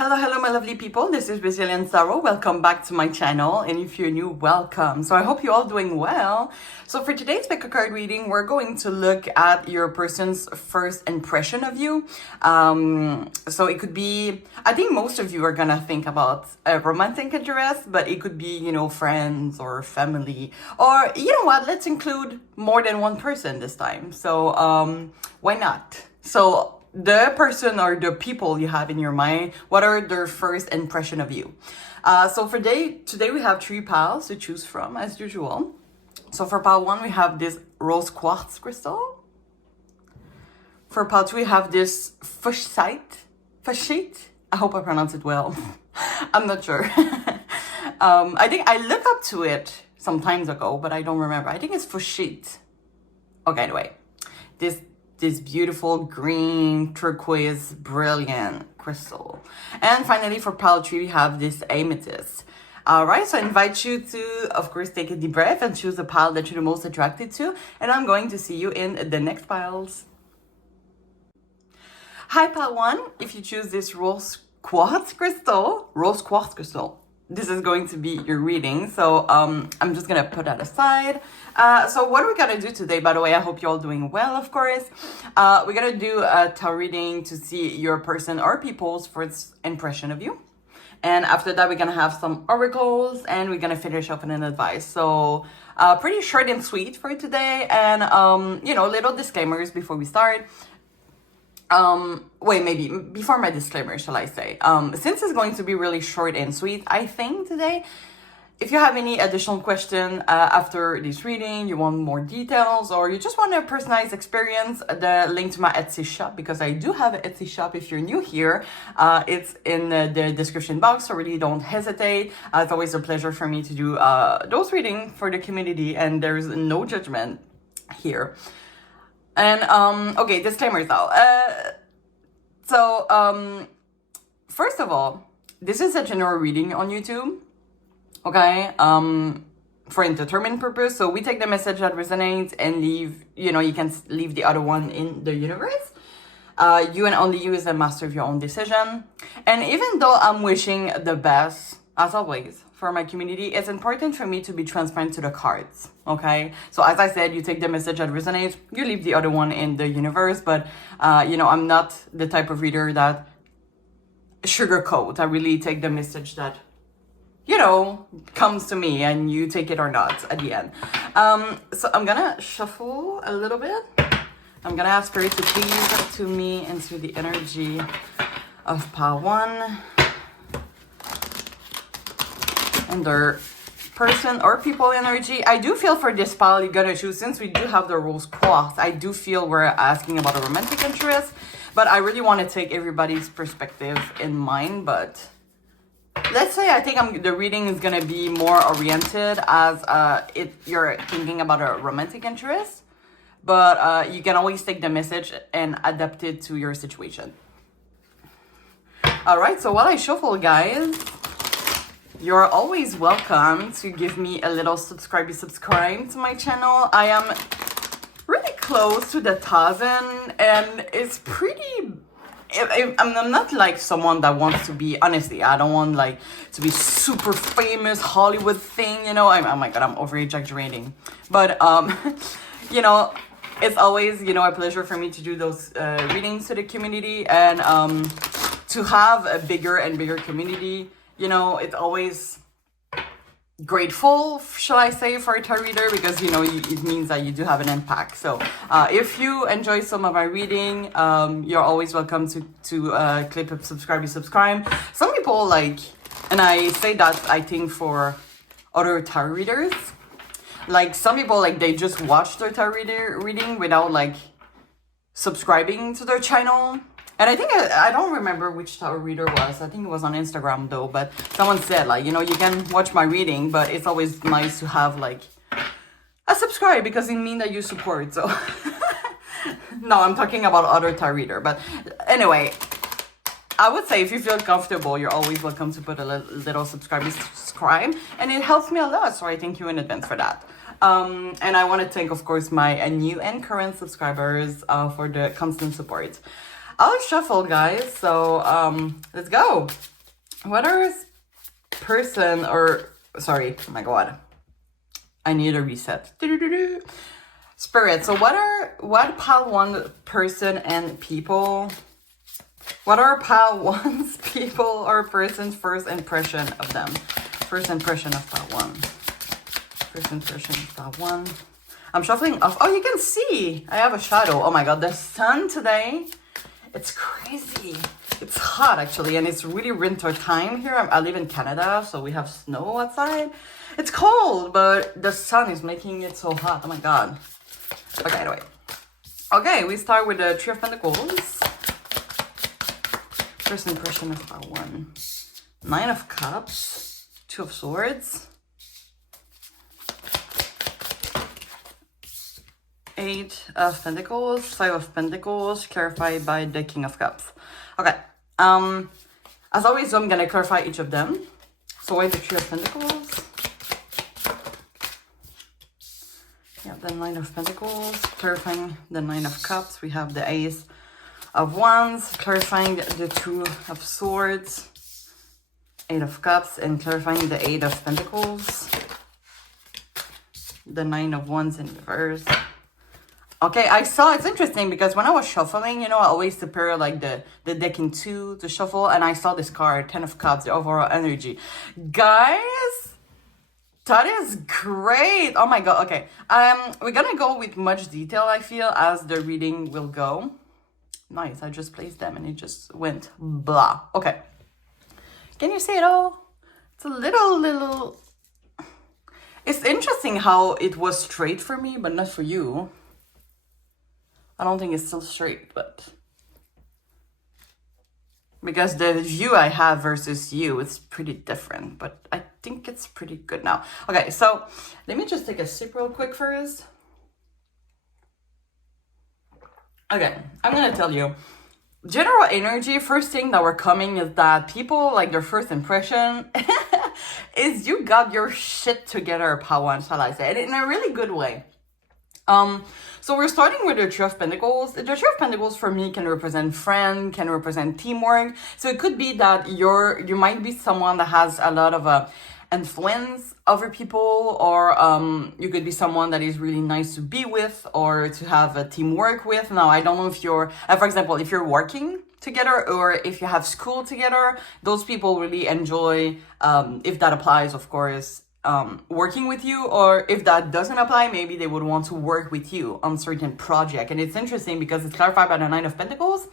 Hello, my lovely people. This is Brazilian Tarot. Welcome back to my channel. And if you're new, welcome. So I hope you're all doing well. So for today's pick a card reading, we're going to look at your person's first impression of you. So it could be, I think most of you are going to think about a romantic interest, but it could be, friends or family. Or, you know what, let's include more than one person this time. So why not? So the person or the people you have in your mind, what are their first impression of you? So for today we have 3 piles to choose from as usual. So for pile 1 we have this rose quartz crystal. For pile 2 we have this fuchsite. I hope I pronounce it well. I'm not sure. I think I looked up to it some times ago, but I don't remember. I think it's fuchsite. Okay, anyway, this beautiful green turquoise brilliant crystal. And finally for pile 3 we have this amethyst. All right, so I invite you to, of course, take a deep breath and choose the pile that you're the most attracted to, and I'm going to see you in the next piles. Hi pile 1, if you choose this rose quartz crystal, this is going to be your reading. So I'm just gonna put that aside. So what are we gonna do today? By the way, I hope you're all doing well, of course. We're gonna do a tarot reading to see your person or people's first impression of you. And after that, we're gonna have some oracles and we're gonna finish up with an advice. So pretty short and sweet for today. And little disclaimers before we start. Maybe before my disclaimer, shall I say, since it's going to be really short and sweet, I think today, if you have any additional question after this reading, you want more details, or you just want a personalized experience, the link to my Etsy shop, because I do have an Etsy shop if you're new here, it's in the description box, so really don't hesitate. It's always a pleasure for me to do those readings for the community, and there's no judgment here. And, okay, disclaimers now. First of all, this is a general reading on YouTube, okay? For entertainment purpose. So we take the message that resonates and leave, you can leave the other one in the universe. You and only you is the master of your own decision. And even though I'm wishing the best, as always, for my community, it's important for me to be transparent to the cards, okay? So as I said, you take the message that resonates, you leave the other one in the universe, but, I'm not the type of reader that sugarcoat. I really take the message that, comes to me and you take it or not at the end. So I'm gonna shuffle a little bit. I'm gonna ask Spirit to please to me into the energy of pile 1. And their person or people energy. I do feel for this pile you're gonna choose, since we do have the rose quartz, I do feel we're asking about a romantic interest, but I really want to take everybody's perspective in mind. But let's say I think the reading is gonna be more oriented as you're thinking about a romantic interest, but you can always take the message and adapt it to your situation. All right, so while I shuffle, guys, you're always welcome to give me a little subscribe to my channel. I am really close to the 1,000, and it's pretty. I'm not like someone that wants to be, honestly, I don't want like to be super famous Hollywood thing, oh my god, I'm over exaggerating. But it's always, a pleasure for me to do those readings to the community, and to have a bigger and bigger community. It's always grateful, shall I say, for a tarot reader, because, it means that you do have an impact. So if you enjoy some of my reading, you're always welcome to click up subscribe. Some people like, and I say that I think for other tarot readers, like some people, like they just watch their tarot reading without like subscribing to their channel. And I think, I don't remember which tarot reader was. I think it was on Instagram though, but someone said like, you can watch my reading, but it's always nice to have like a subscribe, because it means that you support. So no, I'm talking about other tarot reader. But anyway, I would say if you feel comfortable, you're always welcome to put a little subscribe, and it helps me a lot. So I thank you in advance for that. And I want to thank, of course, my new and current subscribers for the constant support. I'll shuffle, guys. So let's go. What are person or sorry, oh my god, I need a reset. Spirit. So what pile one person and people? What are pile one's people or person's first impression of them? First impression of pile one. First impression of pile one. I'm shuffling off. Oh, you can see I have a shadow. Oh my god, the sun today. It's crazy. It's hot actually, and it's really winter time here. I live in Canada, so we have snow outside. It's cold, but the sun is making it so hot. Oh my god. Okay, anyway. Okay, we start with the Three of Pentacles. First impression of that one. Nine of Cups. Two of Swords. Eight of Pentacles. Five of Pentacles. Clarified by the King of Cups. Okay. As always, I'm gonna clarify each of them. So why the Three of Pentacles? Yeah, the Nine of Pentacles, clarifying the Nine of Cups. We have the Ace of Wands, clarifying the Two of Swords, Eight of Cups, and clarifying the Eight of Pentacles. The Nine of Wands in reverse. Okay, I saw, it's interesting because when I was shuffling, you know, I always prepare like the deck in two to shuffle, and I saw this card, Ten of Cups, the overall energy. Guys, that is great. Oh my god. Okay, we're gonna go with much detail, I feel, as the reading will go. Nice, I just placed them and it just went blah. Okay, can you see it all? It's a little it's interesting how it was straight for me but not for you. I don't think it's still straight, but because the view I have versus you, it's pretty different, but I think it's pretty good now. Okay, so let me just take a sip real quick first. Okay, I'm gonna tell you. General energy, first thing that we're coming is that people, like their first impression is you got your shit together, Pawan, shall I say, and in a really good way. So we're starting with the Three of Pentacles. The Three of Pentacles for me can represent friend, can represent teamwork. So it could be that you might be someone that has a lot of influence over people, or you could be someone that is really nice to be with or to have a teamwork with. Now, I don't know if you're, for example, if you're working together or if you have school together, those people really enjoy, if that applies, of course, working with you, or if that doesn't apply, maybe they would want to work with you on certain project. And it's interesting because it's clarified by the Nine of Pentacles,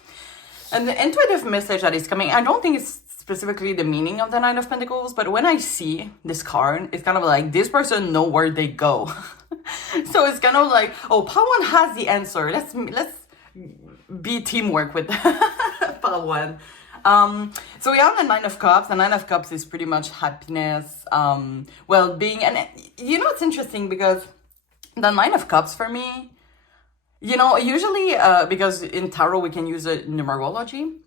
and the intuitive message that is coming, I don't think it's specifically the meaning of the Nine of Pentacles, but when I see this card, it's kind of like this person know where they go. So it's kind of like, oh, Pawan has the answer, let's be teamwork with Pawan. So we have the Nine of Cups. The Nine of Cups is pretty much happiness, well-being. And you know, it's interesting because the Nine of Cups for me, you know, usually, because in Tarot we can use a numerology,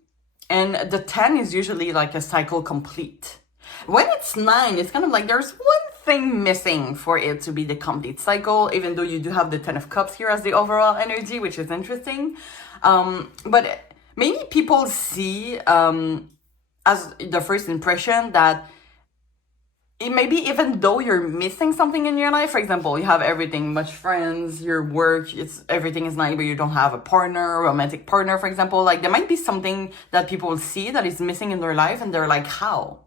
and the 10 is usually like a cycle complete. When it's 9, it's kind of like there's one thing missing for it to be the complete cycle, even though you do have the 10 of Cups here as the overall energy, which is interesting. But maybe people see as the first impression that it maybe even though you're missing something in your life, for example, you have everything, much friends, your work, everything is nice, but you don't have a partner, romantic partner, for example, like there might be something that people see that is missing in their life, and they're like, how?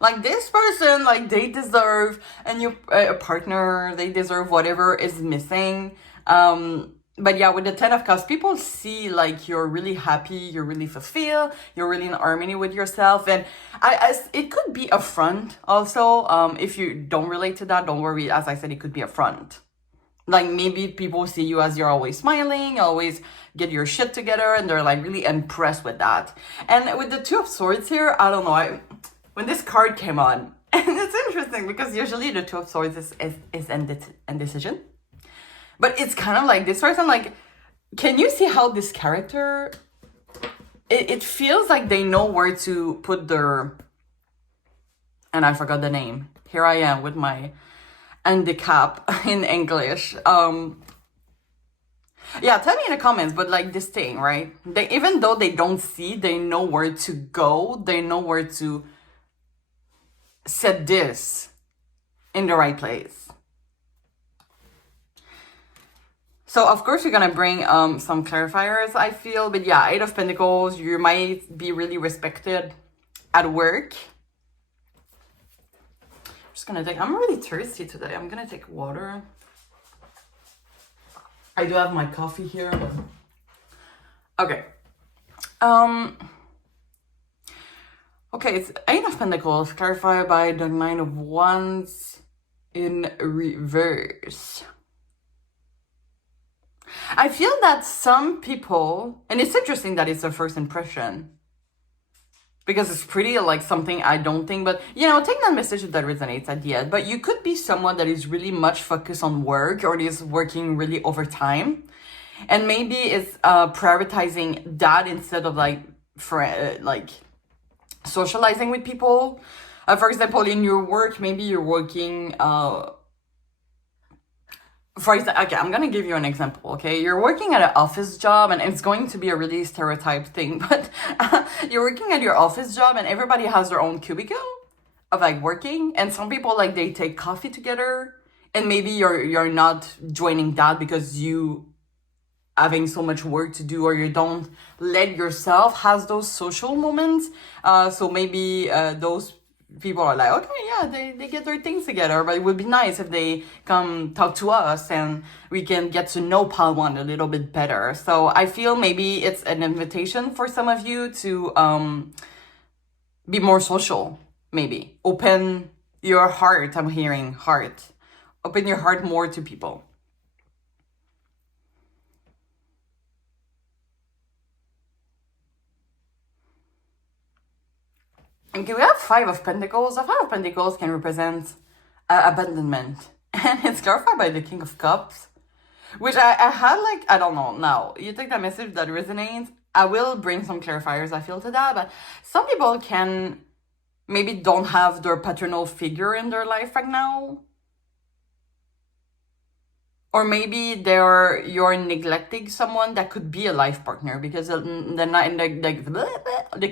Like this person, like they deserve a partner, they deserve whatever is missing. But yeah, with the 10 of Cups, people see like you're really happy, you're really fulfilled, you're really in harmony with yourself. And it could be a front also. If you don't relate to that, don't worry. As I said, it could be a front. Like maybe people see you as you're always smiling, always get your shit together, and they're like really impressed with that. And with the Two of Swords here, I don't know, when this card came on, and it's interesting because usually the Two of Swords is indecision. But it's kind of like this person, like, can you see how this character, it feels like they know where to put their, and I forgot the name. Here I am with my handicap in English. Yeah, tell me in the comments, but like this thing, right? They, even though they don't see, they know where to go. They know where to set this in the right place. So of course you're gonna bring some clarifiers, I feel, but yeah, Eight of Pentacles, you might be really respected at work. Just gonna take, I'm really thirsty today. I'm gonna take water. I do have my coffee here, but okay. Okay, it's Eight of Pentacles, clarified by the Nine of Wands in reverse. I feel that some people, and it's interesting that it's a first impression, because it's pretty like something I don't think, but you know, take that message if that resonates at the end. But you could be someone that is really much focused on work or is working really overtime, and maybe is prioritizing that instead of like socializing with people. For example, in your work, maybe you're working for example, okay, I'm gonna give you an example, okay? You're working at an office job, and it's going to be a really stereotyped thing, but you're working at your office job, and everybody has their own cubicle of like working, and some people like they take coffee together, and maybe you're not joining that because you having so much work to do, or you don't let yourself has those social moments. So maybe those people are like, okay, yeah, they get their things together, but it would be nice if they come talk to us and we can get to know Palwan a little bit better. So I feel maybe it's an invitation for some of you to be more social, maybe. Open your heart, I'm hearing heart. Open your heart more to people. Okay, we have Five of Pentacles. The Five of Pentacles can represent abandonment. And it's clarified by the King of Cups. Which I had like, I don't know, now, you take that message that resonates. I will bring some clarifiers, I feel, to that. But some people can maybe don't have their paternal figure in their life right now. Or maybe you're neglecting someone that could be a life partner, because the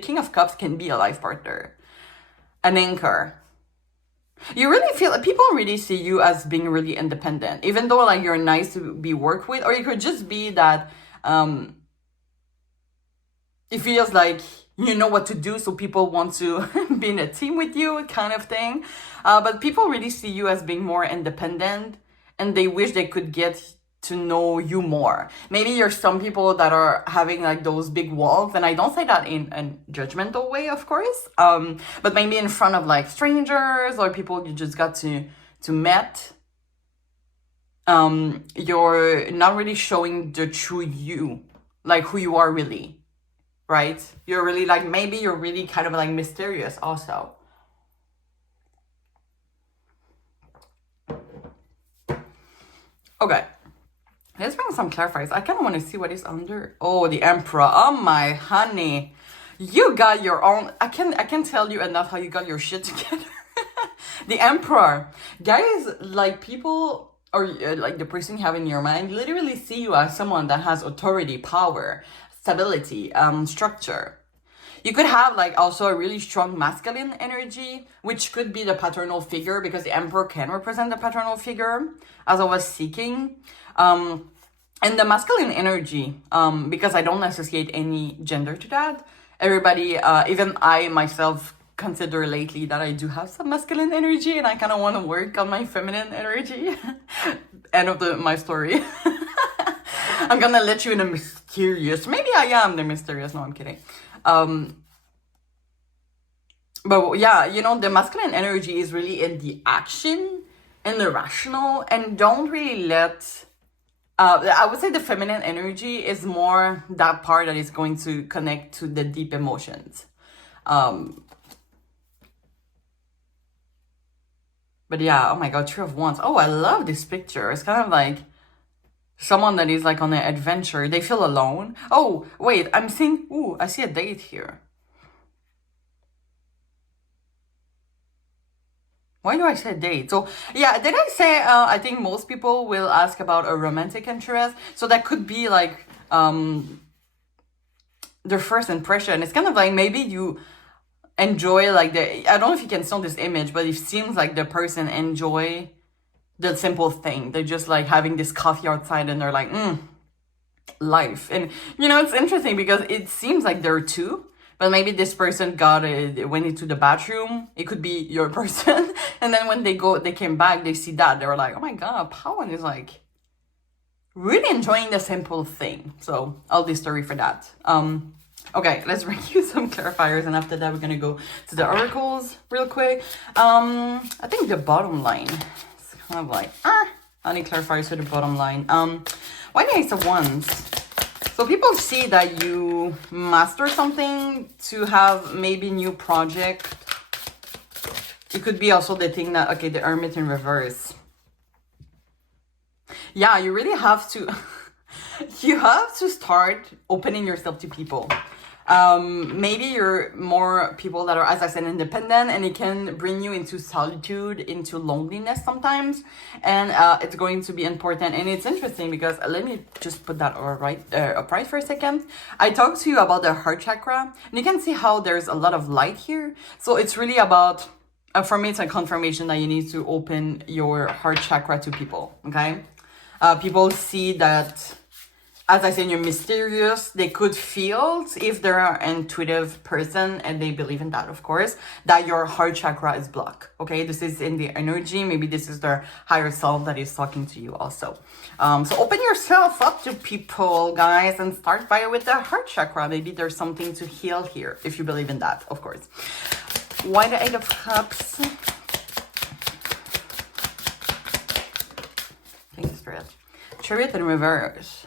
King of Cups can be a life partner, an anchor. You really feel people really see you as being really independent, even though like you're nice to be worked with, or you could just be that it feels like you know what to do, so people want to be in a team with you, kind of thing. But people really see you as being more independent, and they wish they could get to know you more. Maybe you're some people that are having like those big walls, and I don't say that in a judgmental way, of course, but maybe in front of like strangers or people you just got to met. You're not really showing the true you, like who you are really, right? You're really like, maybe you're really kind of like mysterious also. Okay, let's bring some clarifiers. I kind of want to see what is under. Oh, the Emperor. Oh my honey, you got your own. I can't tell you enough how you got your shit together. The Emperor, guys, like people, or like the person you have in your mind, literally see you as someone that has authority, power, stability, structure. You could have like also a really strong masculine energy, which could be the paternal figure, because the Emperor can represent the paternal figure, as I was seeking. And the masculine energy, because I don't associate any gender to that. Everybody, even I myself, consider lately that I do have some masculine energy, and I kind of want to work on my feminine energy. End of my story. I'm gonna let you in a mysterious. Maybe I am the mysterious. No, I'm kidding. But yeah, you know, the masculine energy is really in the action and the rational, and don't really let. I would say the feminine energy is more that part that is going to connect to the deep emotions. But yeah, oh my god, Three of Wands. Oh, I love this picture. It's kind of like someone that is like on an adventure. They feel alone. Oh, wait, I'm seeing, ooh, I see a date here. Why do I say date? So yeah, did I say I think most people will ask about a romantic interest. So that could be like their first impression. It's kind of like maybe you enjoy like I don't know if you can show this image, but it seems like the person enjoy the simple thing. They're just like having this coffee outside and they're like, life. And it's interesting because it seems like there are two, but maybe this person went into the bathroom. It could be your person. And then when they came back, they see that. They were like, oh my God, Pawan is like really enjoying the simple thing. So I'll do story for that. Okay, let's review some clarifiers, and after that we're gonna go to the oracles real quick. I think the bottom line is kind of like I need clarifiers for the bottom line. Why the Ace of Wands? So people see that you master something to have maybe new project. It could be also the thing that, okay, the Hermit in reverse. Yeah, you really have to, you have to start opening yourself to people. Maybe you're more people that are, as I said, independent, and it can bring you into solitude, into loneliness sometimes, and it's going to be important. And it's interesting because let me just put that upright for a second. I talked to you about the heart chakra, and you can see how there's a lot of light here. So it's really about, for me, it's a confirmation that you need to open your heart chakra to people. Okay, people see that, as I said, you're mysterious. They could feel, if they're an intuitive person, and they believe in that, of course, that your heart chakra is blocked. Okay, this is in the energy. Maybe this is their higher self that is talking to you also. So open yourself up to people, guys, and start with the heart chakra. Maybe there's something to heal here, if you believe in that, of course. Why the Eight of Cups? Thanks for it. Chariot in reverse.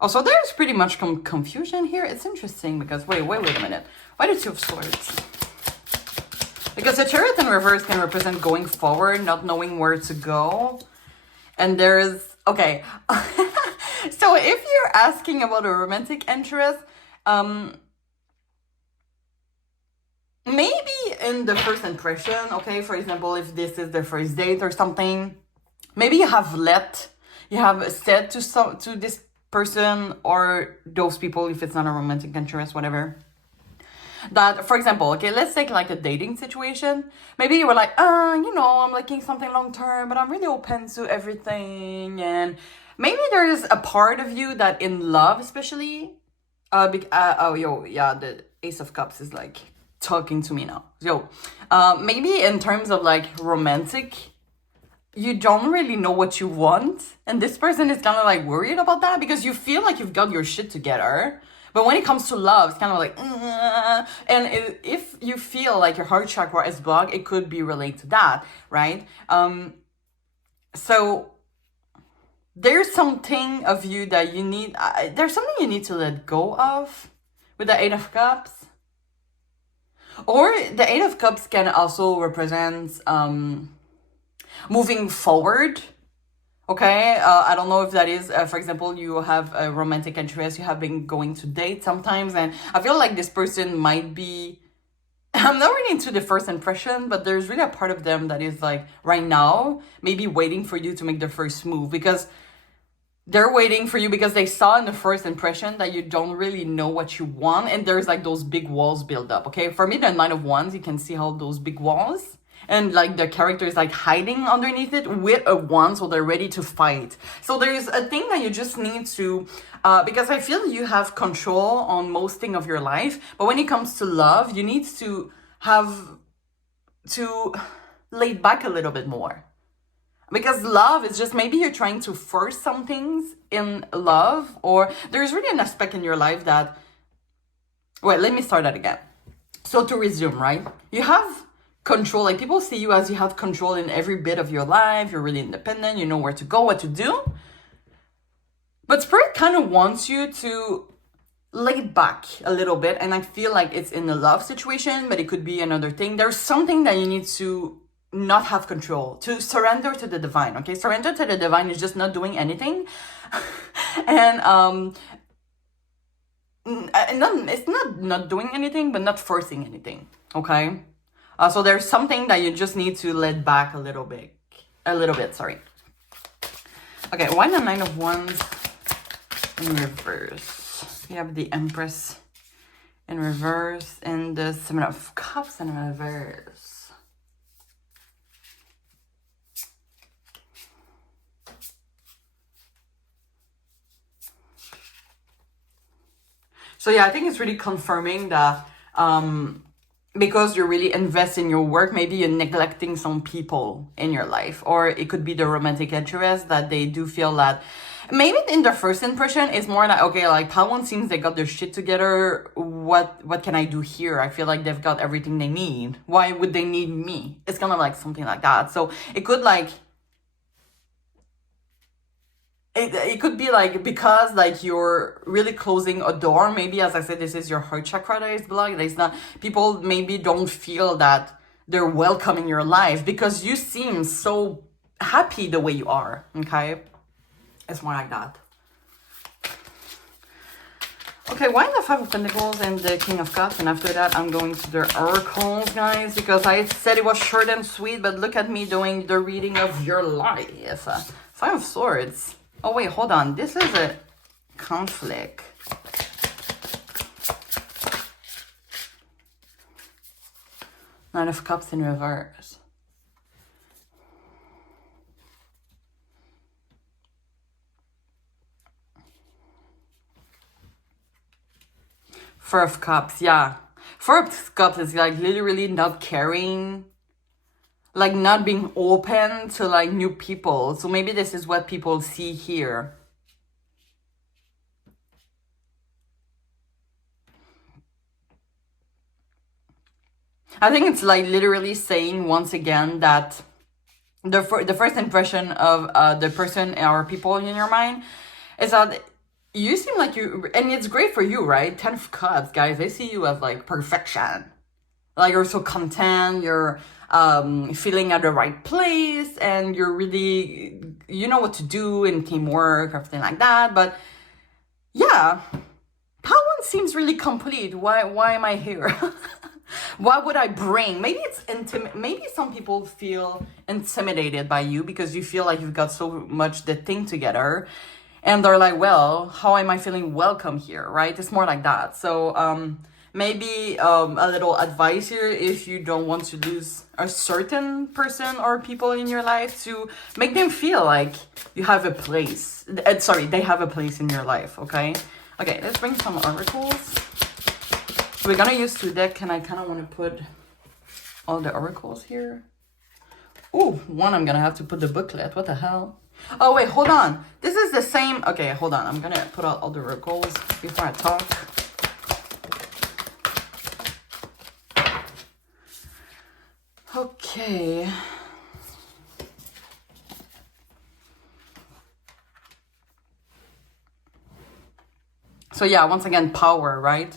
Also, there's pretty much confusion here. It's interesting because, wait a minute. Why the Two of Swords? Because the Chariot in reverse can represent going forward, not knowing where to go. And there's, okay. So if you're asking about a romantic interest, maybe in the first impression, okay, for example, if this is the first date or something, maybe you have said to this person or those people, if it's not a romantic interest, whatever, that, for example, okay, let's take like a dating situation. Maybe you were like, I'm looking something long term, but I'm really open to everything. And maybe there's a part of you that in love, especially, the Ace of Cups is like talking to me now. Maybe in terms of like romantic, you don't really know what you want, and this person is kind of like worried about that because you feel like you've got your shit together. But when it comes to love, it's kind of like, and if you feel like your heart chakra is blocked, it could be related to that, right? So there's something of you that you need, there's something you need to let go of with the Eight of Cups. Or the Eight of Cups can also represent moving forward. Okay, I don't know if that is, for example, you have a romantic interest, you have been going to date sometimes, and I feel like this person might be, I'm not really into the first impression, but there's really a part of them that is like, right now, maybe waiting for you to make the first move, because they're waiting for you because they saw in the first impression that you don't really know what you want, and there's like those big walls build up, okay? For me, the Nine of Wands, you can see how those big walls, and like the character is like hiding underneath it with a wand, so they're ready to fight. So there's a thing that you just need to, because I feel you have control on most things of your life, but when it comes to love, you need to lay back a little bit more. Because love is just, maybe you're trying to force some things in love, or there's really an aspect in your life that, wait, let me start that again. So to resume, right? You have control, like people see you as you have control in every bit of your life. You're really independent, you know where to go, what to do. But Spirit kind of wants you to lay back a little bit, and I feel like it's in a love situation, but it could be another thing. There's something that you need to not have control, to surrender to the divine, okay? Surrender to the divine is just not doing anything. And it's not doing anything, but not forcing anything. Okay. So there's something that you just need to let back a little bit. Sorry. Okay, why the Nine of Wands in reverse? We have the Empress in reverse and the Seven of Cups in reverse. So yeah, I think it's really confirming that because you really invest in your work, maybe you're neglecting some people in your life, or it could be the romantic interest that they do feel that maybe in the first impression it's more like, okay, like Pawan seems they got their shit together. What can I do here? I feel like they've got everything they need. Why would they need me? It's kind of like something like that. So it could like it could be like because like you're really closing a door. Maybe, as I said, this is your heart chakra that is blocked. It's not, people maybe don't feel that they're welcome in your life because you seem so happy the way you are. Okay, it's more like that. Okay, why the Five of Pentacles and the King of Cups? And after that, I'm going to the oracles, guys, because I said it was short and sweet, but look at me doing the reading of your life. Five of Swords. Oh, wait, hold on. This is a conflict. Nine of Cups in reverse. Four of Cups, yeah. Four of Cups is like literally not caring, like not being open to like new people. So maybe this is what people see here. I think it's like literally saying once again that the first impression of the person or people in your mind is that you seem like you, and it's great for you, right? 10 of Cups, guys. I see you as like perfection. Like you're so content, you're feeling at the right place, and you're really, you know what to do in teamwork, everything like that. But yeah, Pawan seems really complete. Why am I here? What would I bring? Maybe it's intimate. Maybe some people feel intimidated by you because you feel like you've got so much the thing together. And they're like, well, how am I feeling welcome here, right? It's more like that. So maybe a little advice here, if you don't want to lose a certain person or people in your life, to make them feel like you have a place. Sorry, they have a place in your life, okay? Okay, let's bring some oracles. We're gonna use two decks, and I kind of want to put all the oracles here. Ooh, one I'm gonna have to put the booklet. What the hell? Oh, wait, hold on. This is the same. Okay, hold on. I'm gonna put out all the oracles before I talk. Okay. So yeah, once again, power, right?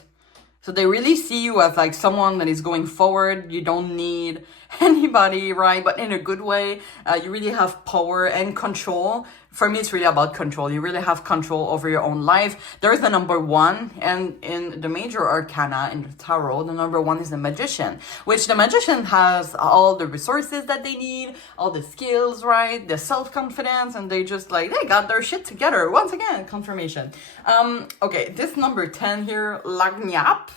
So they really see you as like someone that is going forward. You don't need anybody, right? But in a good way. You really have power and control. For me, it's really about control. You really have control over your own life. There's the number one. And in the major arcana in the tarot, the number one is the magician. Which the magician has all the resources that they need, all the skills, right? The self-confidence. And they just like, they got their shit together. Once again, confirmation. Okay, this number 10 here, Lagnyap.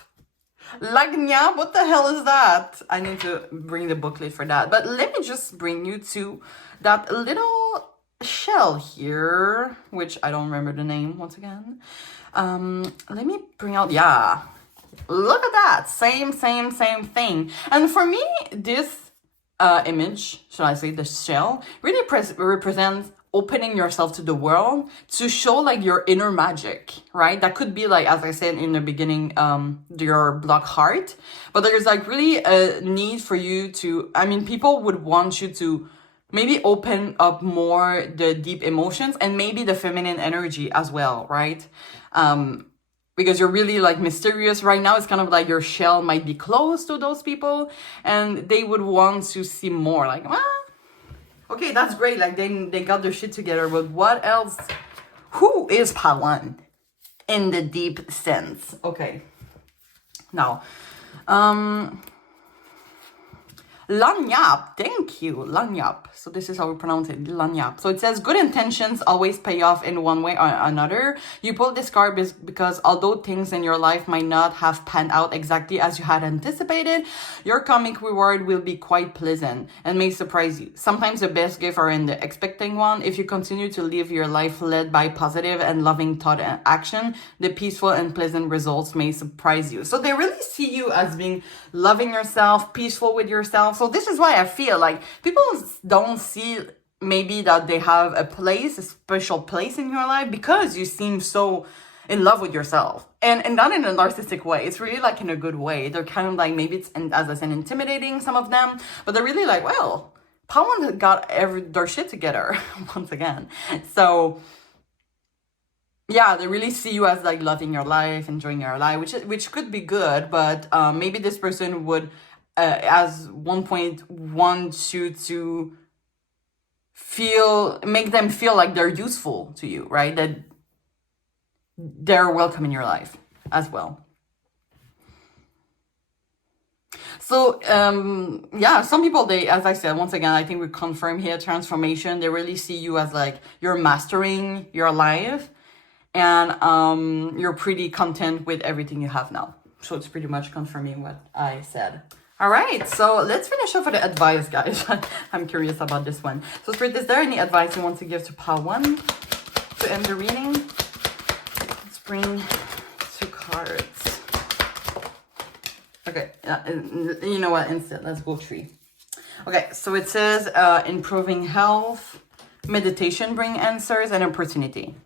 Lagnyap, what the hell is that? I need to bring the booklet for that. But let me just bring you to that little shell here, which I don't remember the name once again. Let me bring out, yeah. Look at that. Same thing. And for me, this image, should I say the shell, really represents opening yourself to the world to show like your inner magic, right? That could be like, as I said in the beginning, your block heart, but there's like really a need for you to, I mean, people would want you to maybe open up more the deep emotions and maybe the feminine energy as well, right? Because you're really like mysterious right now. It's kind of like your shell might be closed to those people and they would want to see more like, okay, that's great. Like they got their shit together, but what else? Who is Pawan? in the deep sense. Okay. Now, Lanyap, thank you, Lanyap. So this is how we pronounce it, Lanyap. So it says, good intentions always pay off in one way or another. You pulled this card because although things in your life might not have panned out exactly as you had anticipated, your karmic reward will be quite pleasant and may surprise you. Sometimes the best gifts are in the expecting one. If you continue to live your life led by positive and loving thought and action, the peaceful and pleasant results may surprise you. So they really see you as being loving yourself, peaceful with yourself. So this is why I feel like people don't see maybe that they have a place, a special place in your life, because you seem so in love with yourself. And not in a narcissistic way. It's really like in a good way. They're kind of like, maybe it's, as I said, intimidating, some of them, but they're really like, well, Pawan got their shit together once again. So yeah, they really see you as like loving your life, enjoying your life, which could be good, but maybe this person would as one point want you to make them feel like they're useful to you, right? That they're welcome in your life as well. So, yeah, some people, as I said, once again, I think we confirm here transformation. They really see you as like you're mastering your life, and you're pretty content with everything you have now. So it's pretty much confirming what I said. All right, so let's finish off with the advice, guys. I'm curious about this one. So Spirit, is there any advice you want to give to Pawan to end the reading? Let's bring 2 cards. Okay, you know what, instead, let's go 3. Okay, so it says improving health, meditation bring answers, and opportunity.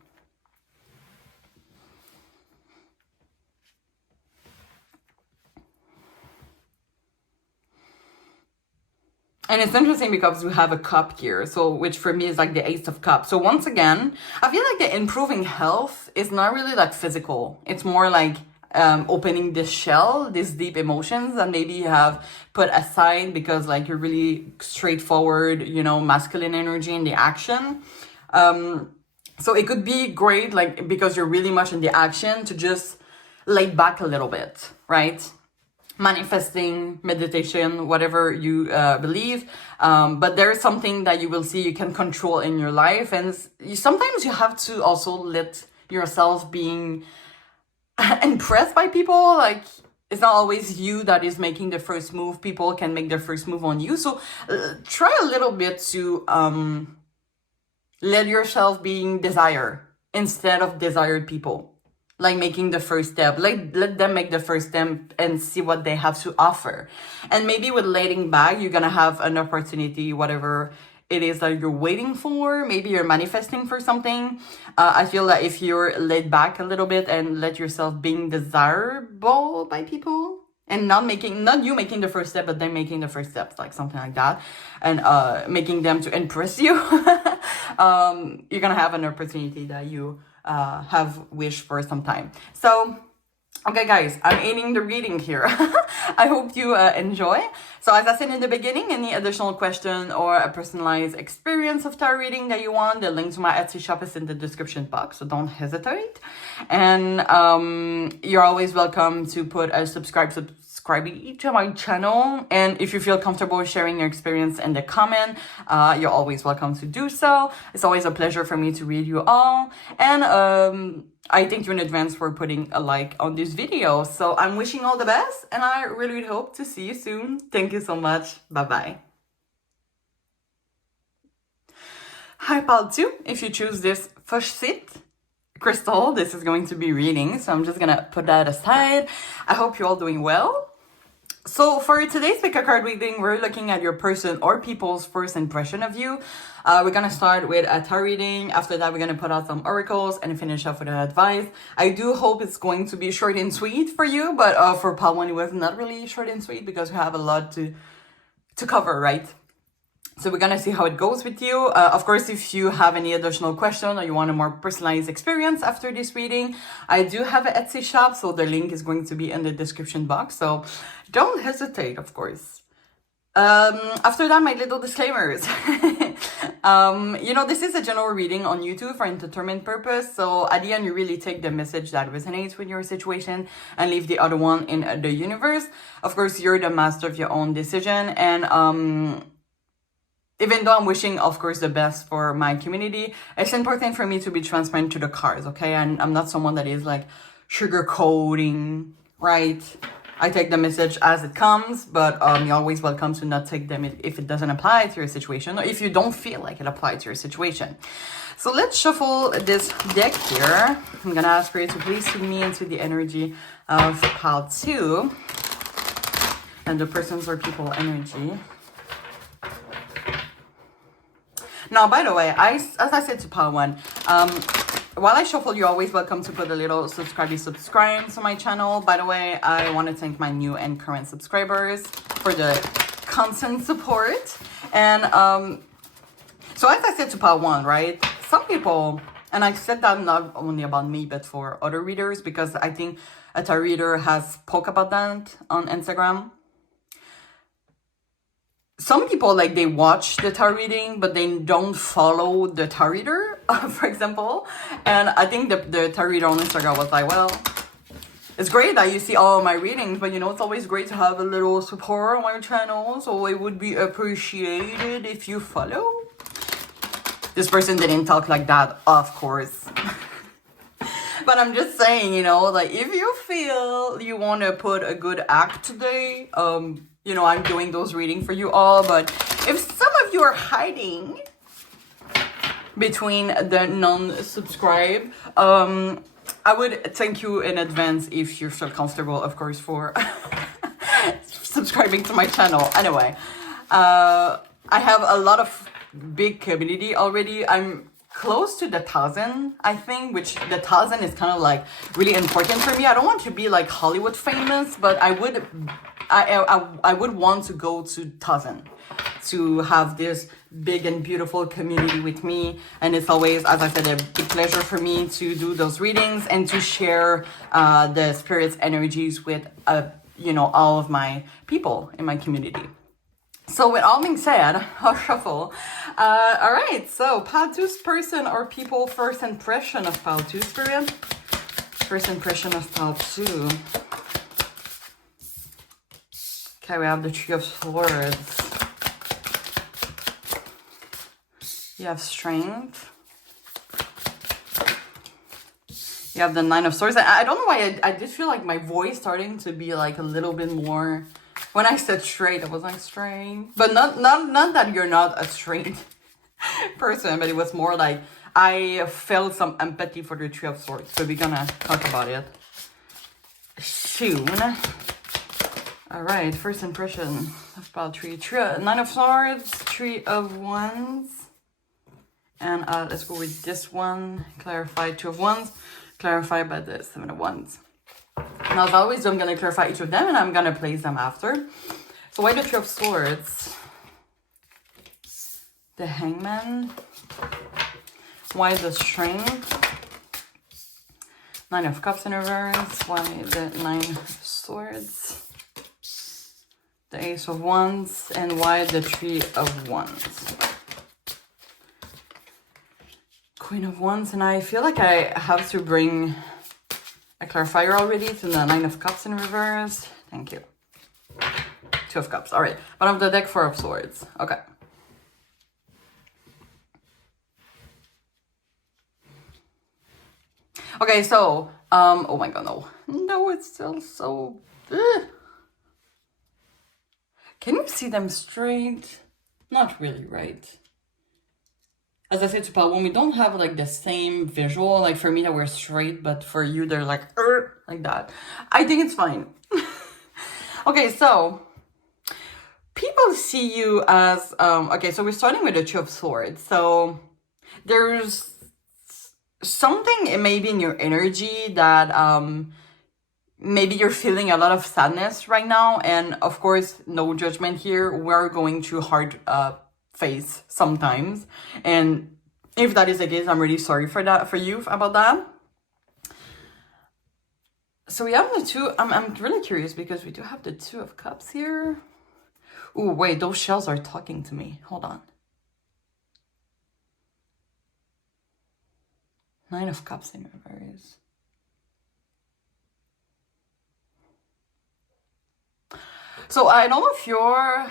And it's interesting because we have a cup here, so which for me is like the Ace of Cups. So once again, I feel like the improving health is not really like physical. It's more like opening this shell, these deep emotions that maybe you have put aside because like you're really straightforward, you know, masculine energy in the action. So it could be great, like because you're really much in the action, to just lay back a little bit, right? Manifesting, meditation, whatever you believe, but there's something that you will see you can control in your life, and sometimes you have to also let yourself being impressed by people. Like it's not always you that is making the first move. People can make their first move on you, so try a little bit to let yourself being desire instead of desired people. Like making the first step, like let them make the first step and see what they have to offer. And maybe with laying back, you're gonna have an opportunity, whatever it is that you're waiting for. Maybe you're manifesting for something. I feel that if you're laid back a little bit and let yourself being desirable by people, and not you making the first step, but them making the first steps, like something like that, and making them to impress you, you're gonna have an opportunity that you have wished for some time. So, okay guys, I'm ending the reading here. I hope you enjoy. So as I said in the beginning, any additional question or a personalized experience of tarot reading that you want, the link to my Etsy shop is in the description box, so don't hesitate. And you're always welcome to put a subscribe to my channel, and if you feel comfortable sharing your experience in the comment, you're always welcome to do so. It's always a pleasure for me to read you all, and I thank you in advance for putting a like on this video. So I'm wishing all the best, and I really hope to see you soon. Thank you so much. Bye bye. Hi pile 2, if you choose this Foshsit crystal, this is going to be reading, so I'm just gonna put that aside. I hope you're all doing well. So for today's pick a card reading, we're looking at your person or people's first impression of you. We're gonna start with a tarot reading. After that, we're gonna put out some oracles and finish off with an advice. I do hope it's going to be short and sweet for you, but for Pawan, it was not really short and sweet because we have a lot to cover, right? So we're gonna see how it goes with you. Of course, if you have any additional question or you want a more personalized experience after this reading, I do have an Etsy shop, so the link is going to be in the description box. So don't hesitate, of course. After that, my little disclaimers. You know, this is a general reading on YouTube for entertainment purpose. So at the end, you really take the message that resonates with your situation and leave the other one in the universe. Of course, you're the master of your own decision. And even though I'm wishing, of course, the best for my community, it's important for me to be transparent to the cards, okay? And I'm not someone that is like sugarcoating, right? I take the message as it comes, but you're always welcome to not take them if it doesn't apply to your situation or if you don't feel like it applies to your situation. So let's shuffle this deck here. I'm gonna ask for you to please take me into the energy of pile 2 and the person's or people energy. Now, by the way, as I said to pile 1, while I shuffle, you're always welcome to put a little subscribe to my channel. By the way, I want to thank my new and current subscribers for the constant support. And so as I said to part 1, right? Some people, and I said that not only about me, but for other readers, because I think a tarot reader has spoke about that on Instagram. Some people, like, they watch the tarot reading, but they don't follow the tarot reader, for example. And I think the tarot reader on Instagram was like, well, it's great that you see all of my readings, but, you know, it's always great to have a little support on my channel. So it would be appreciated if you follow. This person didn't talk like that, of course. But I'm just saying, you know, like, if you feel you want to put a good act today, you know, I'm doing those readings for you all. But if some of you are hiding between the non-subscribe, I would thank you in advance if you feel comfortable, of course, for subscribing to my channel. Anyway, I have a lot of big community already. I'm close to the 1,000, I think, which the 1,000 is kind of like really important for me. I don't want to be like Hollywood famous, but I would want to go to 1,000 to have this big and beautiful community with me. And it's always, as I said, a big pleasure for me to do those readings and to share the spirit's energies with, you know, all of my people in my community. So with all being said, I'll shuffle. All right, so pile 2's person or people, first impression of pile 2 spirit. First impression of pile 2. Okay, we have the Three of Swords. You have Strength. You have the Nine of Swords. I don't know why I did feel like my voice starting to be like a little bit more. When I said straight, I was like straight. But not that you're not a straight person, but it was more like I felt some empathy for the Three of Swords. So we're gonna talk about it soon. All right, first impression of pile 3. Nine of Swords, Three of Wands. And let's go with this one. Clarify Two of Wands. Clarify by the Seven of Wands. Now, as always, I'm going to clarify each of them and I'm going to place them after. So why the Three of Swords? The Hangman. Why the Strength? Nine of Cups in reverse. Why the Nine of Swords? The Ace of Wands. And why the Three of Wands? Queen of Wands. And I feel like I have to bring a clarifier already to the Nine of Cups in reverse. Thank you. Two of Cups. All right. Bottom of the deck, Four of Swords. Okay. Okay, so, oh my god, no. No, it's still so... Ugh. Can you see them straight? Not really, right? As I said to Paul, when we don't have like the same visual, like for me that we're straight, but for you they're like that. I think it's fine. Okay, so people see you as okay, so we're starting with the Two of Swords. So there's something maybe in your energy that maybe you're feeling a lot of sadness right now, and of course, no judgment here. We're going through hard phase sometimes, and if that is the case, I'm really sorry for that, for you about that. So we have the two. I'm really curious because we do have the Two of Cups here. Oh wait, those shells are talking to me. Hold on. Nine of Cups in reverse. So I don't know if you're...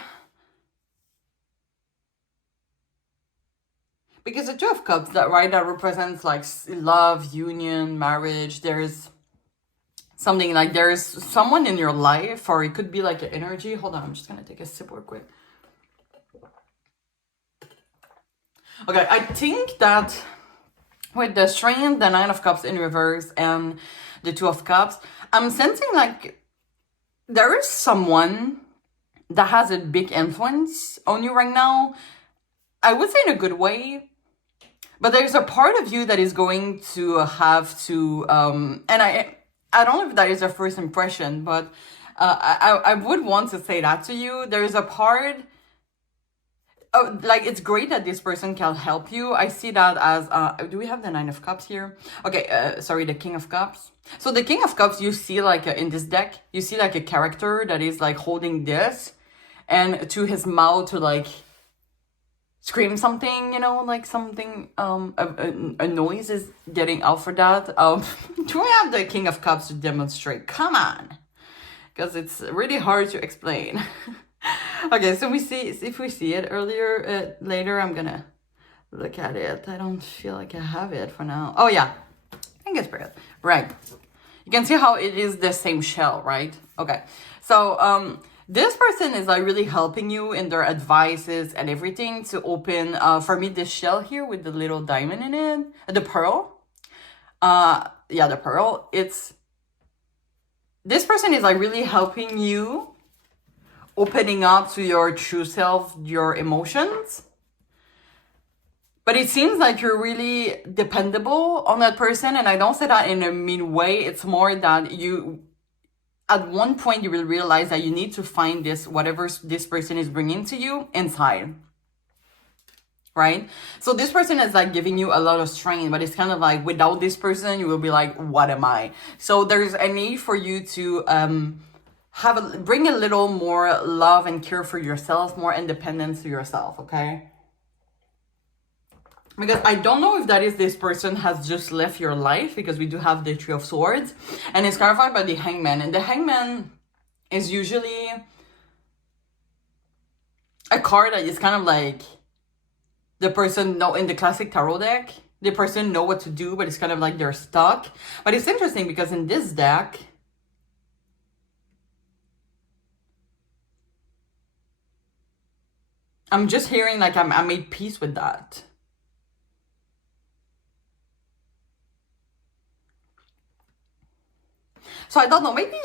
Because the Two of Cups, that right, that represents like love, union, marriage. There's something like there's someone in your life, or it could be like an energy. Hold on, I'm just gonna take a sip real quick. Okay, I think that with the Strength, the Nine of Cups in reverse, and the Two of Cups, I'm sensing like there is someone that has a big influence on you right now. I would say in a good way, but there's a part of you that is going to have to, and I don't know if that is a first impression, but I would want to say that to you. There's a part, oh, like it's great that this person can help you. I see that as, do we have the Nine of Cups here? Okay, sorry, the King of Cups. So the King of Cups, you see like in this deck, you see like a character that is like holding this, and to his mouth to like scream something, you know, like something, a noise is getting out for that. Do we have the King of Cups to demonstrate? Come on, because it's really hard to explain. Okay, so we see, if we see it later, I'm gonna look at it. I don't feel like I have it for now. Oh yeah, King of Spirit, right. You can see how it is the same shell, right? Okay, so this person is like really helping you in their advices and everything to open, for me, this shell here with the little diamond in it, the pearl. Yeah, the pearl. This person is like really helping you opening up to your true self, your emotions. But it seems like you're really dependable on that person. And I don't say that in a mean way. It's more that you, at one point, you will realize that you need to find whatever this person is bringing to you inside. Right? So this person is like giving you a lot of strength, but it's kind of like without this person, you will be like, what am I? So there's a need for you to bring a little more love and care for yourself, more independence to yourself, okay? Because I don't know if that is this person has just left your life, because we do have the Three of Swords, and it's clarified by the Hangman. And the Hangman is usually a card that is kind of like the person in the classic tarot deck, the person know what to do, but it's kind of like they're stuck. But it's interesting because in this deck, I'm just hearing like I made peace with that. So I don't know, maybe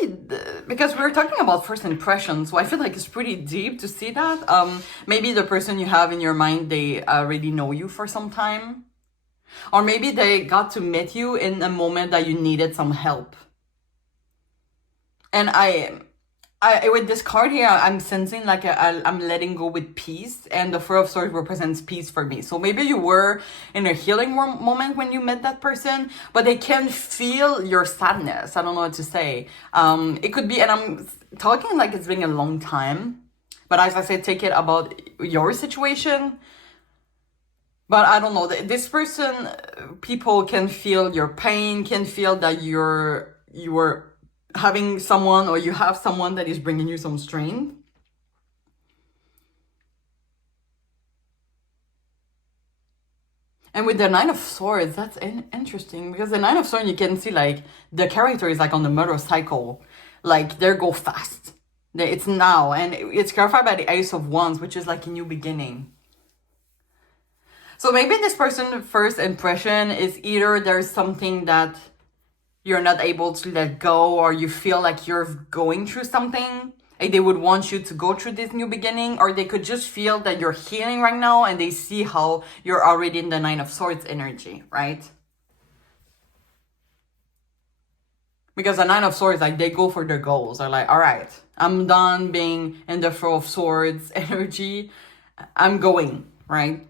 because we're talking about first impressions, so I feel like it's pretty deep to see that. Maybe the person you have in your mind, they already know you for some time. Or maybe they got to meet you in a moment that you needed some help. And I with this card here, I'm sensing like I'm letting go with peace, and the Four of Swords represents peace for me. So maybe you were in a healing moment when you met that person, but they can feel your sadness. I don't know what to say. It could be, and I'm talking like it's been a long time, but as I said, take it about your situation. But I don't know, this person, people can feel your pain, can feel that you're having someone, or you have someone that is bringing you some strength. And with the Nine of Swords, that's interesting, because the Nine of Swords, you can see like the character is like on the motorcycle, like they go fast. It's now, and it's clarified by the Ace of Wands, which is like a new beginning. So maybe this person's first impression is either there's something that you're not able to let go, or you feel like you're going through something, and they would want you to go through this new beginning, or they could just feel that you're healing right now, and they see how you're already in the Nine of Swords energy, right? Because the Nine of Swords, like, they go for their goals. They're like, all right, I'm done being in the Four of Swords energy. I'm going, right?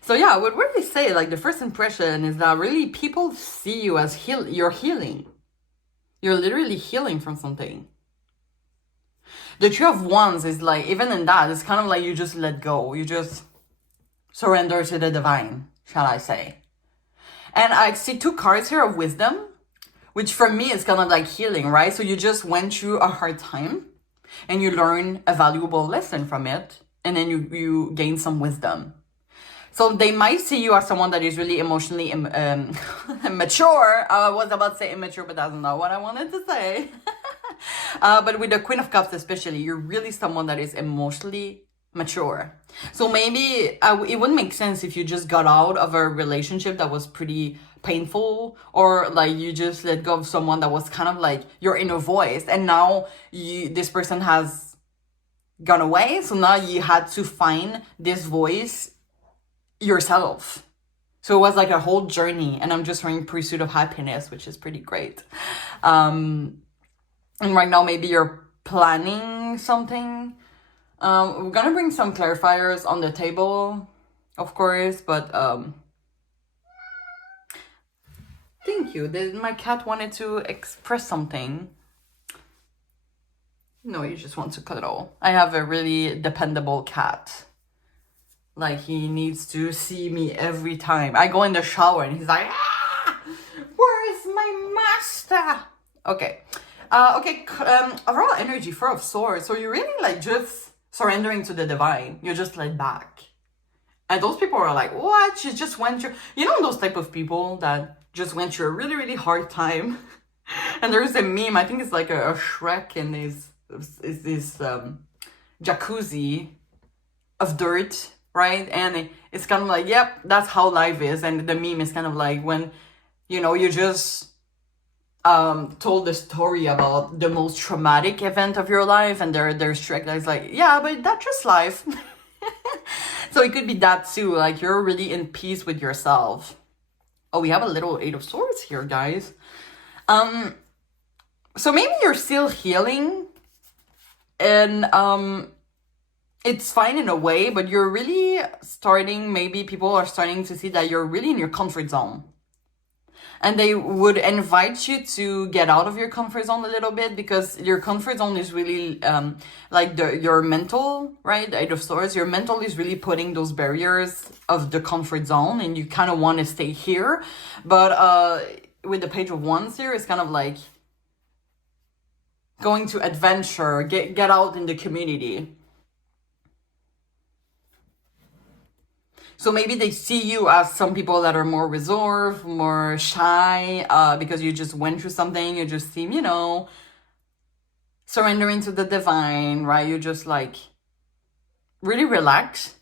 So yeah, I would really say like the first impression is that really people see you as you're healing. You're literally healing from something. The Three of Wands is like, even in that, it's kind of like you just let go. You just surrender to the divine, shall I say. And I see two cards here of wisdom, which for me is kind of like healing, right? So you just went through a hard time and you learn a valuable lesson from it. And then you gain some wisdom. So they might see you as someone that is really emotionally mature. I was about to say immature, but that's not what I wanted to say. But with the Queen of Cups especially, you're really someone that is emotionally mature. So maybe it wouldn't make sense if you just got out of a relationship that was pretty painful, or like you just let go of someone that was kind of like your inner voice, and now this person has gone away, so now you had to find this voice yourself. So it was like a whole journey, and I'm just in pursuit of happiness, which is pretty great. And right now maybe you're planning something. We're gonna bring some clarifiers on the table, of course, but thank you. My cat wanted to express something. No, you just want to cuddle. I have a really dependable cat. Like, he needs to see me every time. I go in the shower and he's like, ah, where is my master? Okay. Overall energy, Four of Swords. So you're really like just surrendering to the divine. You're just laid back. And those people are like, what? She just went through, those type of people that just went through a really, really hard time. And there's a meme, I think it's like a Shrek in this jacuzzi of dirt, right? And it's kind of like, yep, that's how life is. And the meme is kind of like when, you just told the story about the most traumatic event of your life, and there's Shrek that's like, yeah, but that's just life. So it could be that too, like you're really in peace with yourself. Oh, we have a little Eight of Swords here, guys. So maybe you're still healing, and it's fine in a way, but you're really maybe people are starting to see that you're really in your comfort zone. And they would invite you to get out of your comfort zone a little bit, because your comfort zone is really like your mental, right? The Eight of Swords, your mental is really putting those barriers of the comfort zone, and you kind of want to stay here. But with the Page of Wands here, it's kind of like going to adventure, get out in the community. So maybe they see you as some people that are more reserved, more shy, because you just went through something. You just seem, surrendering to the divine, right? You're just like really relaxed.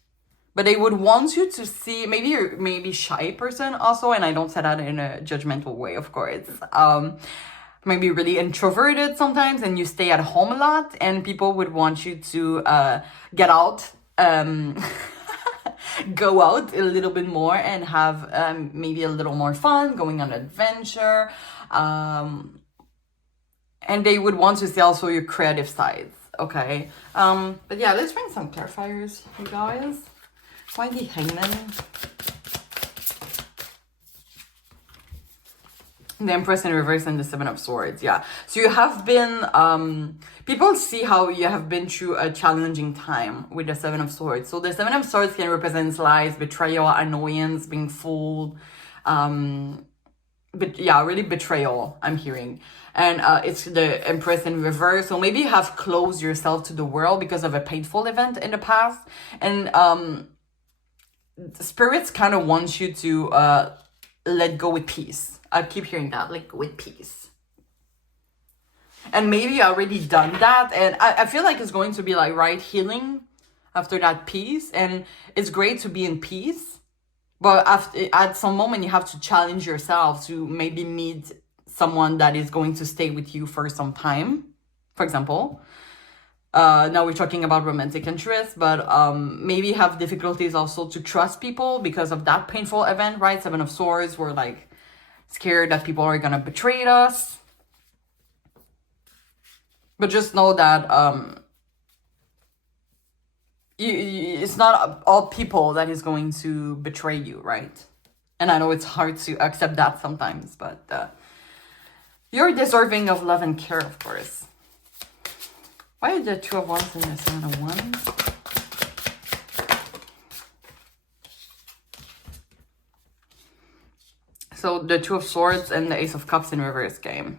But they would want you to see, maybe you're maybe shy person also, and I don't say that in a judgmental way, of course. Maybe really introverted sometimes, and you stay at home a lot, and people would want you to get out, go out a little bit more and have maybe a little more fun, going on an adventure. And they would want to see also your creative sides, okay? But yeah, let's bring some clarifiers, you guys. Why the Hangman? The Empress in reverse and the Seven of Swords, yeah. So you have been, people see how you have been through a challenging time with the Seven of Swords. So the Seven of Swords can represent lies, betrayal, annoyance, being fooled. But yeah, really betrayal, I'm hearing. And it's the Empress in reverse. So maybe you have closed yourself to the world because of a painful event in the past. And the spirits kind of want you to let go with peace. I keep hearing that, like, with peace. And maybe you already done that. And I feel like it's going to be like, right, healing after that peace. And it's great to be in peace. But at some moment, you have to challenge yourself to maybe meet someone that is going to stay with you for some time, for example. Now we're talking about romantic interest, but maybe have difficulties also to trust people because of that painful event, right? Seven of Swords, we're like scared that people are gonna betray us. But just know that it's not all people that is going to betray you, right? And I know it's hard to accept that sometimes, but You're deserving of love and care, of course. Why are the Two of Wands and the Seven of Wands? So the Two of Swords and the Ace of Cups in reverse game.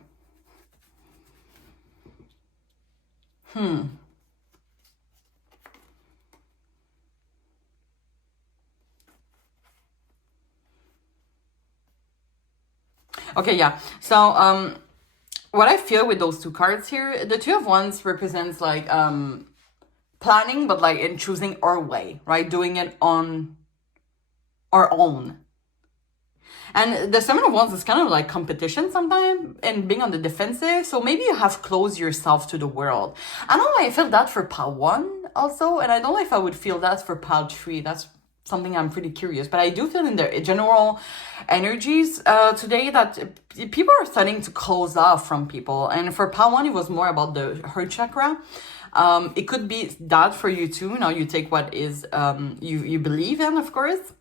Okay, yeah. So what I feel with those two cards here, the Two of Wands represents like planning, but like in choosing our way, right? Doing it on our own. And the Seven of Wands is kind of like competition sometimes and being on the defensive. So maybe you have closed yourself to the world. I don't know why I feel that for pile 1 also. And I don't know if I would feel that for pile 3. That's something I'm pretty curious. But I do feel in the general energies today that people are starting to close off from people. And for pile 1, it was more about the heart chakra. It could be that for you too. Now you take what is you believe in, of course.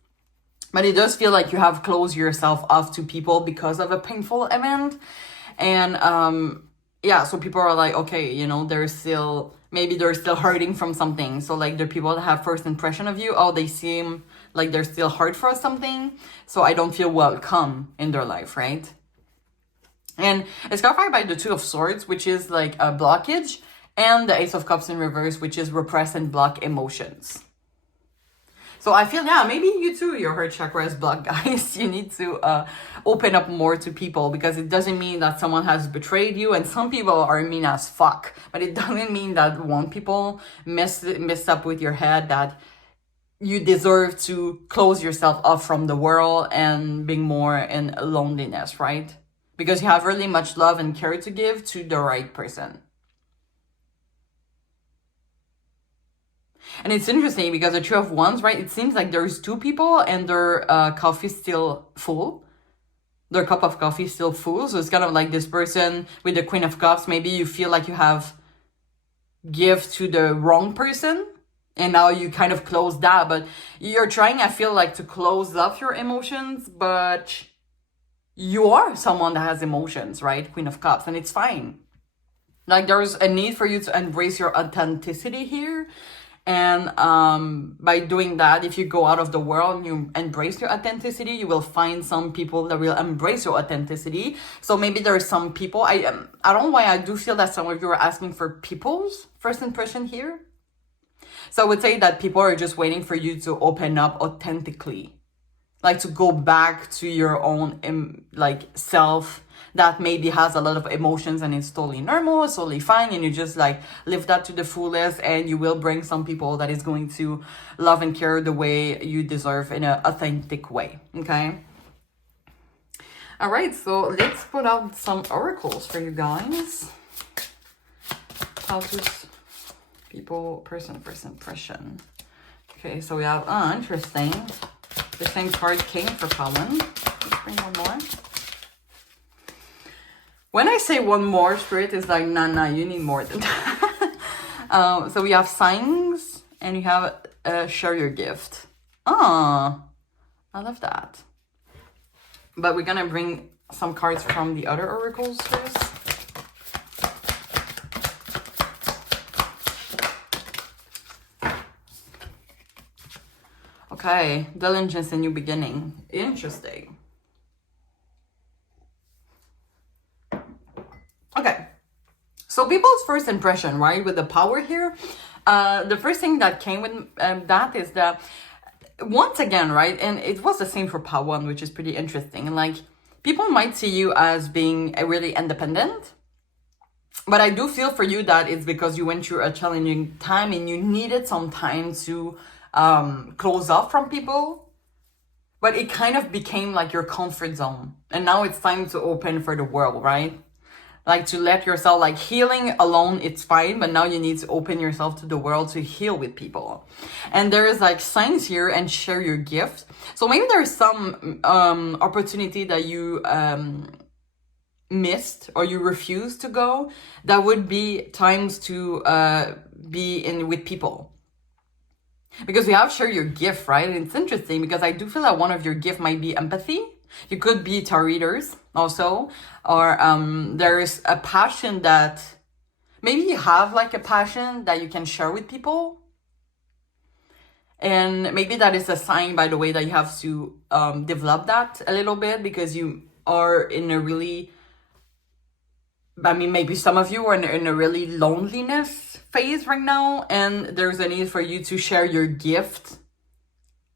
But it does feel like you have closed yourself off to people because of a painful event. And yeah, so people are like, okay, you know, maybe they're still hurting from something. So like the people that have first impression of you, oh, they seem like they're still hurt for something. So I don't feel welcome in their life, right? And it's clarified by the Two of Swords, which is like a blockage, and the Ace of Cups in reverse, which is repress and block emotions. So I feel, yeah, maybe you too, your heart chakra is blocked, guys. You need to open up more to people, because it doesn't mean that someone has betrayed you. And some people are mean as fuck. But it doesn't mean that one people mess up with your head, that you deserve to close yourself off from the world and being more in loneliness, right? Because you have really much love and care to give to the right person. And it's interesting because the Two of Wands, right? It seems like there's two people and their coffee's still full. Their cup of coffee is still full. So it's kind of like this person with the Queen of Cups. Maybe you feel like you have give to the wrong person. And now you kind of close that. But you're trying, I feel like, to close off your emotions. But you are someone that has emotions, right? Queen of Cups. And it's fine. Like there's a need for you to embrace your authenticity here. And by doing that, if you go out of the world and you embrace your authenticity, you will find some people that will embrace your authenticity. So maybe there are some people, I don't know why I do feel that some of you are asking for people's first impression here. So I would say that people are just waiting for you to open up authentically. Like to go back to your own like self that maybe has a lot of emotions, and it's totally normal, it's totally fine, and you just like live that to the fullest, and you will bring some people that is going to love and care the way you deserve in an authentic way, okay? All right, so let's put out some oracles for you guys. How to people, person, first impression. Okay, so we have, interesting. The same card came for Colin. Let's bring one more. When I say one more, Spirit is like, nah, you need more than that. So we have signs, and you have share your gift. I love that. But we're gonna bring some cards from the other oracles first. Okay, diligence and new beginning. Interesting. Okay, so people's first impression, right, with the power here, the first thing that came with that is that, once again, right, and it was the same for Power 1, which is pretty interesting, like, people might see you as being really independent, but I do feel for you that it's because you went through a challenging time and you needed some time to close off from people, but it kind of became like your comfort zone, and now it's time to open for the world, right? Like to let yourself, like healing alone, it's fine, but now you need to open yourself to the world to heal with people. And there is like signs here and share your gift. So maybe there's some opportunity that you missed or you refused to go. That would be times to be in with people. Because we have share your gift, right? And it's interesting because I do feel that one of your gift might be empathy. You could be tarot readers also, or there's a passion that maybe you have like a passion that you can share with people. And maybe that is a sign, by the way, that you have to develop that a little bit, because you are in a really, I mean, maybe some of you are in a really loneliness phase right now, and there's a need for you to share your gift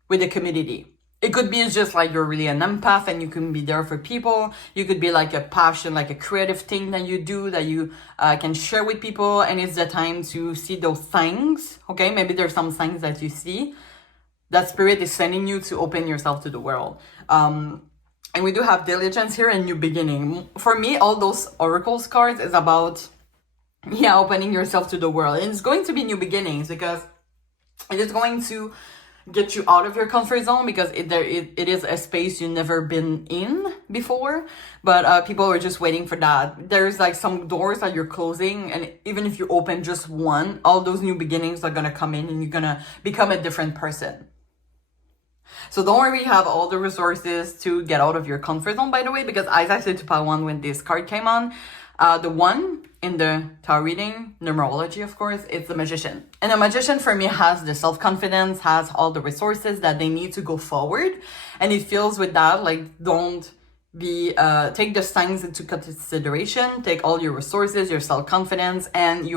with the community. It could be just like you're really an empath and you can be there for people. You could be like a passion, like a creative thing that you do that you can share with people. And it's the time to see those signs. Okay, maybe there's some signs that you see that spirit is sending you to open yourself to the world. And we do have diligence here and new beginning. For me, all those oracles cards is about, opening yourself to the world. And it's going to be new beginnings, because it is going to get you out of your comfort zone, because it is a space you've never been in before, but people are just waiting for that. There's like some doors that you're closing, and even if you open just one, all those new beginnings are gonna come in and you're gonna become a different person. So don't worry, you have all the resources to get out of your comfort zone, by the way, because as I said to Pile 1 when this card came on, the one in the tarot reading, numerology, of course, it's the Magician. And the Magician for me has the self-confidence, has all the resources that they need to go forward. And it feels with that, like, don't be, take the signs into consideration, take all your resources, your self-confidence, and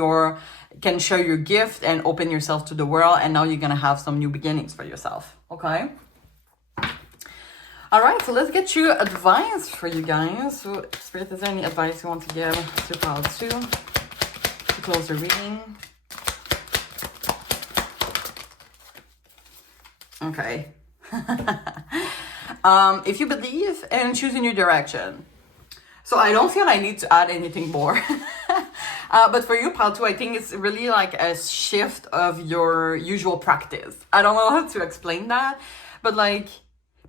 can share your gift and open yourself to the world. And now you're gonna have some new beginnings for yourself, okay? All right, so let's get you advice for you guys. So, Spirit, is there any advice you want to give to Pile 2 to close the reading? Okay. If you believe and choose a new direction. So I don't feel I need to add anything more. But for you, Pile 2, I think it's really like a shift of your usual practice. I don't know how to explain that, but like,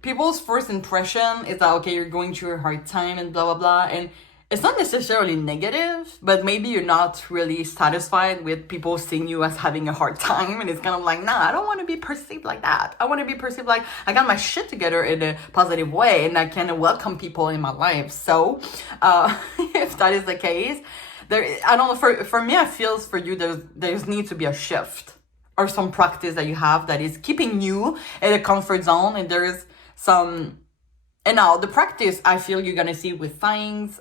people's first impression is that, okay, you're going through a hard time and blah, blah, blah. And it's not necessarily negative, but maybe you're not really satisfied with people seeing you as having a hard time. And it's kind of like, nah, I don't want to be perceived like that. I want to be perceived like I got my shit together in a positive way and I can welcome people in my life. So if that is the case, I don't know, for me, I feel for you, there's need to be a shift or some practice that you have that is keeping you in a comfort zone. And there's and now the practice, I feel you're gonna see with things.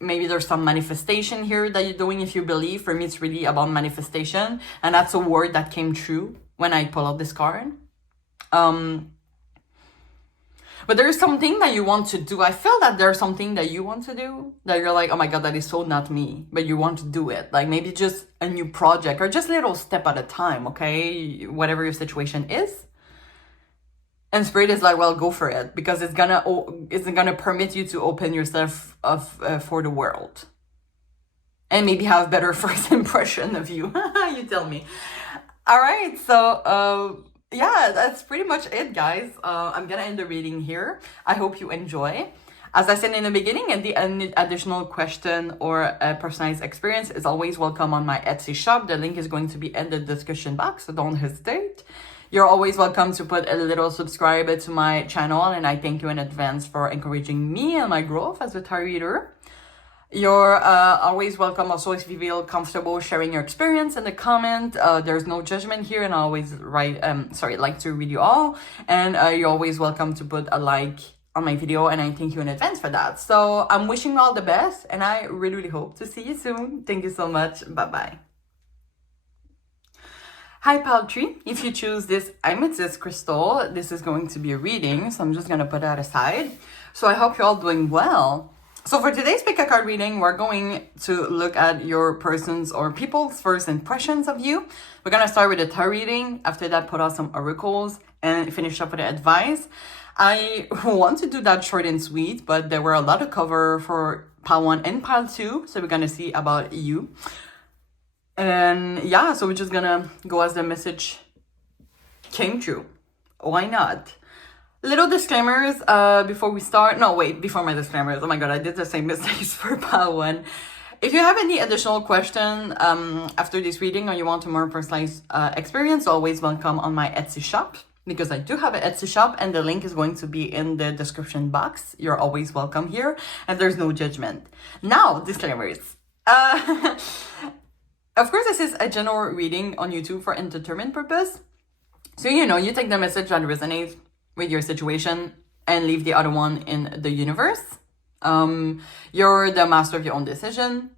Maybe there's some manifestation here that you're doing if you believe. For me, it's really about manifestation, and that's a word that came true when I pull out this card. But there's something that you want to do. I feel that there's something that you want to do that you're like, oh my God, that is so not me, but you want to do it. Like maybe just a new project or just a little step at a time, okay? Whatever your situation is. And Spirit is like, well, go for it, because it's gonna permit you to open yourself up for the world, and maybe have better first impression of you. You tell me. All right, so yeah, that's pretty much it, guys. I'm gonna end the reading here. I hope you enjoy. As I said in the beginning, and the additional question or a personalized experience is always welcome on my Etsy shop. The link is going to be in the description box, so don't hesitate. You're always welcome to put a little subscribe to my channel, and I thank you in advance for encouraging me and my growth as a tarot reader. You're always welcome also if you feel comfortable sharing your experience in the comment. There's no judgment here, and I always like to read you all. And you're always welcome to put a like on my video, and I thank you in advance for that. So I'm wishing you all the best, and I really, really hope to see you soon. Thank you so much. Bye-bye. Hi, Pile 3. If you choose this amethyst crystal, this is going to be a reading, so I'm just going to put that aside. So I hope you're all doing well. So for today's pick a card reading, we're going to look at your person's or people's first impressions of you. We're going to start with a tarot reading. After that, put out some oracles and finish up with the advice. I want to do that short and sweet, but there were a lot of cover for Pile 1 and Pile 2, so we're going to see about you. And yeah, so we're just gonna go as the message came true. Why not? Little disclaimers before we start. No, wait, before my disclaimers. Oh my God, I did the same mistakes for Pile 1. If you have any additional question after this reading, or you want a more personalized experience, always welcome on my Etsy shop. because I do have an Etsy shop and the link is going to be in the description box. You're always welcome here and there's no judgment. Now, disclaimers. Of course, this is a general reading on YouTube for entertainment purpose. So, you take the message that resonates with your situation and leave the other one in the universe. You're the master of your own decision.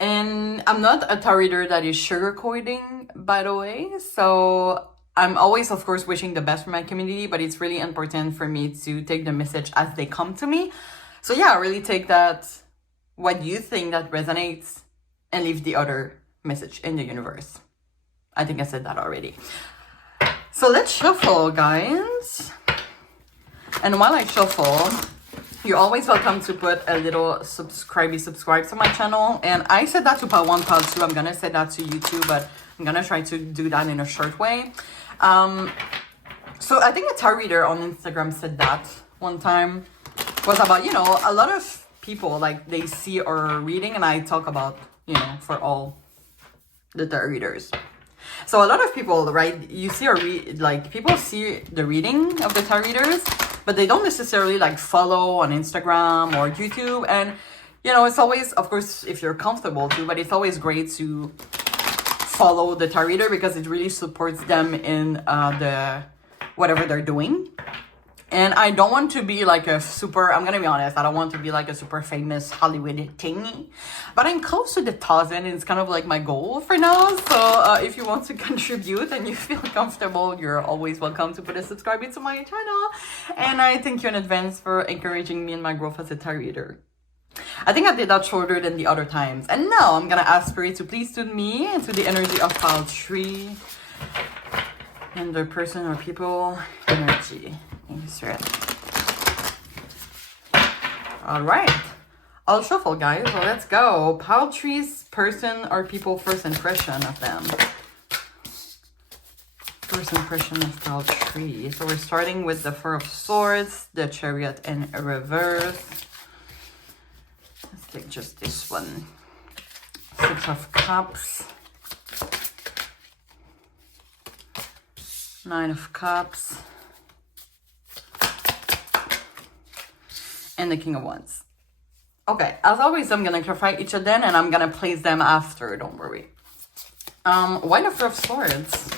And I'm not a tarot reader that is sugarcoating, by the way. So I'm always, of course, wishing the best for my community, but it's really important for me to take the message as they come to me. So yeah, really take that, what you think that resonates, and leave the other message in the universe. I think I said that already. So let's shuffle, guys. And while I shuffle, you're always welcome to put a little subscribe to my channel. And I said that to part 1, part 2. I'm going to say that to you too, but I'm going to try to do that in a short way. So I think a tarot reader on Instagram said that one time. Was about, a lot of people, like, they see our reading, and I talk about, for all the tarot readers. So a lot of people, right, you see people see the reading of the tarot readers, but they don't necessarily follow on Instagram or YouTube. And, it's always, of course, if you're comfortable to, but it's always great to follow the tarot reader because it really supports them in the whatever they're doing. And I don't want to be I'm going to be honest, I don't want to be a super famous Hollywood thingy. But I'm close to the 1,000 and it's kind of my goal for now. So if you want to contribute and you feel comfortable, you're always welcome to put a subscribe to my channel. And I thank you in advance for encouraging me in my growth as a tarot reader. I think I did that shorter than the other times. And now I'm going to ask Spirit to please tune me into the energy of pile 3. And the person or people energy. All right, I'll shuffle, guys. So let's go. Pile 3's person or people, first impression of them. First impression of pile 3. So we're starting with the Four of Swords, the Chariot in reverse. Let's take just this one. Six of Cups. Nine of Cups. And the King of Wands. Okay, as always, I'm gonna clarify each of them and I'm gonna place them after, don't worry. Why the Four of Swords?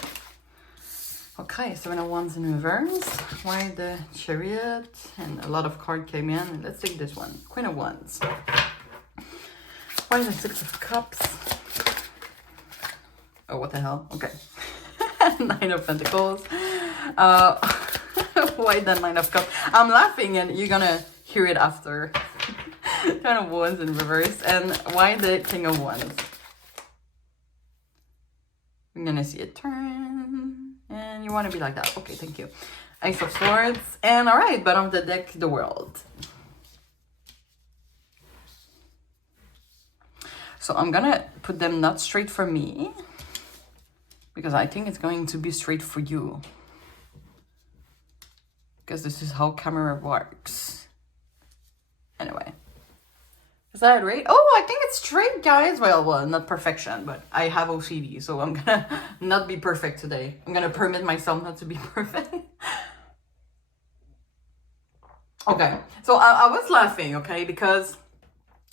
Okay, Seven of Wands in reverse. Why the Chariot? And a lot of cards came in. Let's take this one. Queen of Wands. Why the Six of Cups? Oh, what the hell? Okay. Nine of Pentacles. Why the Nine of Cups? I'm laughing and you're gonna hear it after. Ten of Wands in reverse. And why the King of Wands? I'm gonna see it turn. And you want to be like that. Okay, thank you. Ace of Swords. And alright, bottom of the deck, the World. So I'm gonna put them not straight for me, because I think it's going to be straight for you. Because this is how camera works. Anyway. Is that right? Oh, I think it's straight, guys. Well, not perfection, but I have OCD, so I'm gonna not be perfect today. I'm gonna permit myself not to be perfect. Okay, so I was laughing, okay, because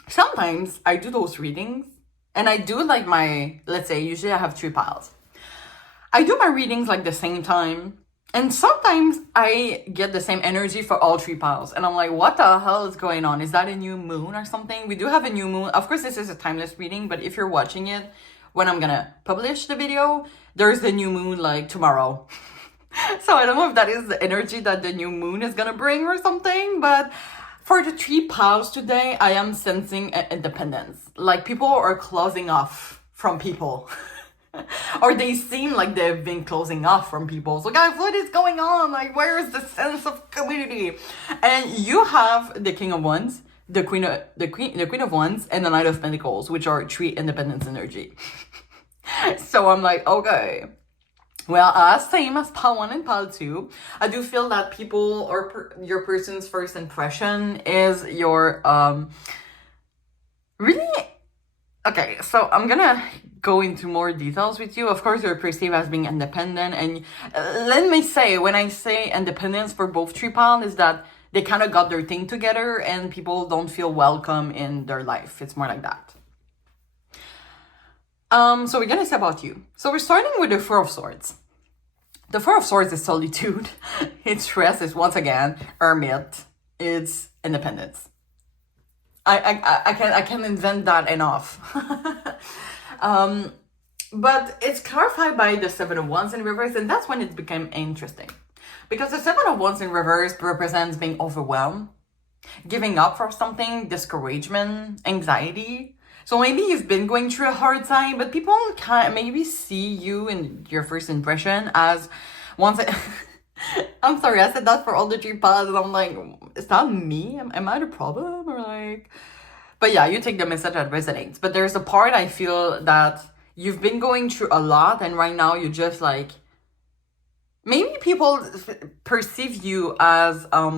sometimes I do those readings, and I do my, let's say, usually I have 3 piles. I do my readings the same time, and sometimes I get the same energy for all 3 piles. And I'm like, what the hell is going on? Is that a new moon or something? We do have a new moon. Of course, this is a timeless reading, but if you're watching it when I'm gonna publish the video, there's the new moon tomorrow. So I don't know if that is the energy that the new moon is gonna bring or something, but for the 3 piles today, I am sensing independence. People are closing off from people. Or they seem like they've been closing off from people. So guys, what is going on? Where is the sense of community? And you have the King of Wands, the Queen of Wands, and the Knight of Pentacles, which are 3 independence energy. So I'm like, okay. Well, same as pile 1 and pile 2. I do feel that people or your person's first impression is your really. Okay, so I'm gonna go into more details with you. Of course, you're perceived as being independent. And let me say, when I say independence for both triple, is that they kind of got their thing together and people don't feel welcome in their life. It's more like that. So we're gonna say about you. So we're starting with the Four of Swords. The Four of Swords is solitude. It's stress. It's once again hermit. It's independence. I can't invent that enough. But it's clarified by the Seven of Wands in reverse, and that's when it became interesting. Because the Seven of Wands in reverse represents being overwhelmed, giving up for something, discouragement, anxiety. So maybe you've been going through a hard time, but people can't maybe see you in your first impression as once. I'm sorry, I said that for all the three paths, and I'm like, is that me? Am I the problem? Or like, but yeah, you take the message that resonates. But there's a part I feel that you've been going through a lot, and right now you're just like, maybe people perceive you as a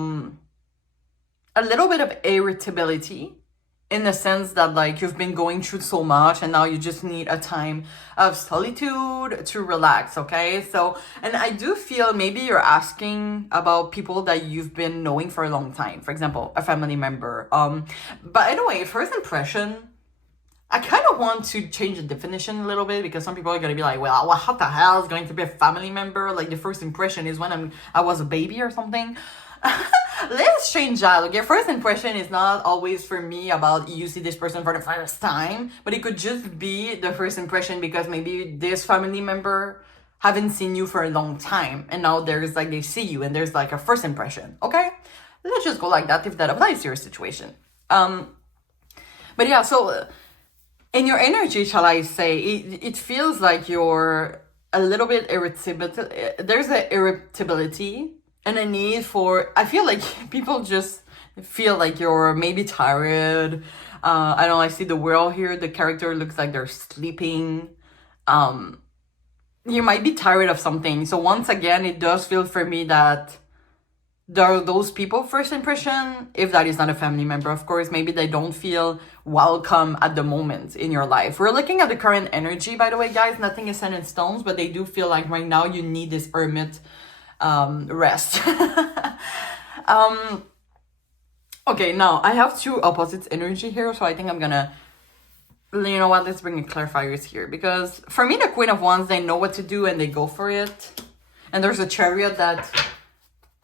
little bit of irritability, in the sense that like you've been going through so much and now you just need a time of solitude to relax, okay? So, and I do feel maybe you're asking about people that you've been knowing for a long time, for example, a family member. But anyway, first impression, I kind of want to change the definition a little bit, because some people are going to be like, well, what the hell is going to be a family member? Like the first impression is when I was a baby or something. Let's change that. Okay, first impression is not always for me about you see this person for the first time, but it could just be the first impression because maybe this family member haven't seen you for a long time, and now there's like they see you and there's like a first impression. Okay, let's just go like that if that applies to your situation. But yeah, so in your energy, shall I say, it feels like you're a little bit irritable. There's an irritability and a need for, I feel like people just feel like you're maybe tired. I don't know, I see the world here. The character looks like they're sleeping. You might be tired of something. So once again, it does feel for me that there are those people, first impression, if that is not a family member, of course, maybe they don't feel welcome at the moment in your life. We're looking at the current energy, by the way, guys. Nothing is set in stones, but they do feel like right now you need this hermit rest. Okay, now I have two opposites energy here, so I think I'm gonna, you know what, let's bring in clarifiers here, because for me the Queen of Wands, they know what to do and they go for it, and there's a Chariot that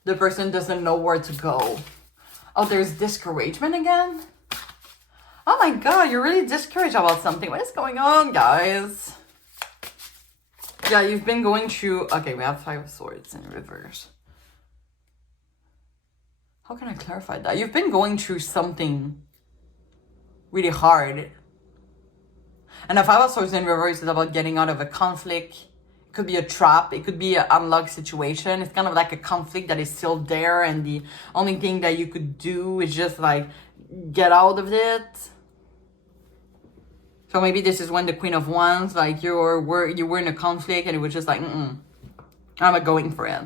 the person doesn't know where to go. Oh, there's discouragement again. Oh my god, you're really discouraged about something. What is going on, guys? Yeah, you've been going through... Okay, we have Five of Swords in reverse. How can I clarify that? You've been going through something really hard. And the Five of Swords in reverse is about getting out of a conflict. It could be a trap. It could be an unlocked situation. It's kind of like a conflict that is still there, and the only thing that you could do is just like get out of it. So maybe this is when the Queen of Wands, like you were in a conflict and it was just like, I'm not going for it.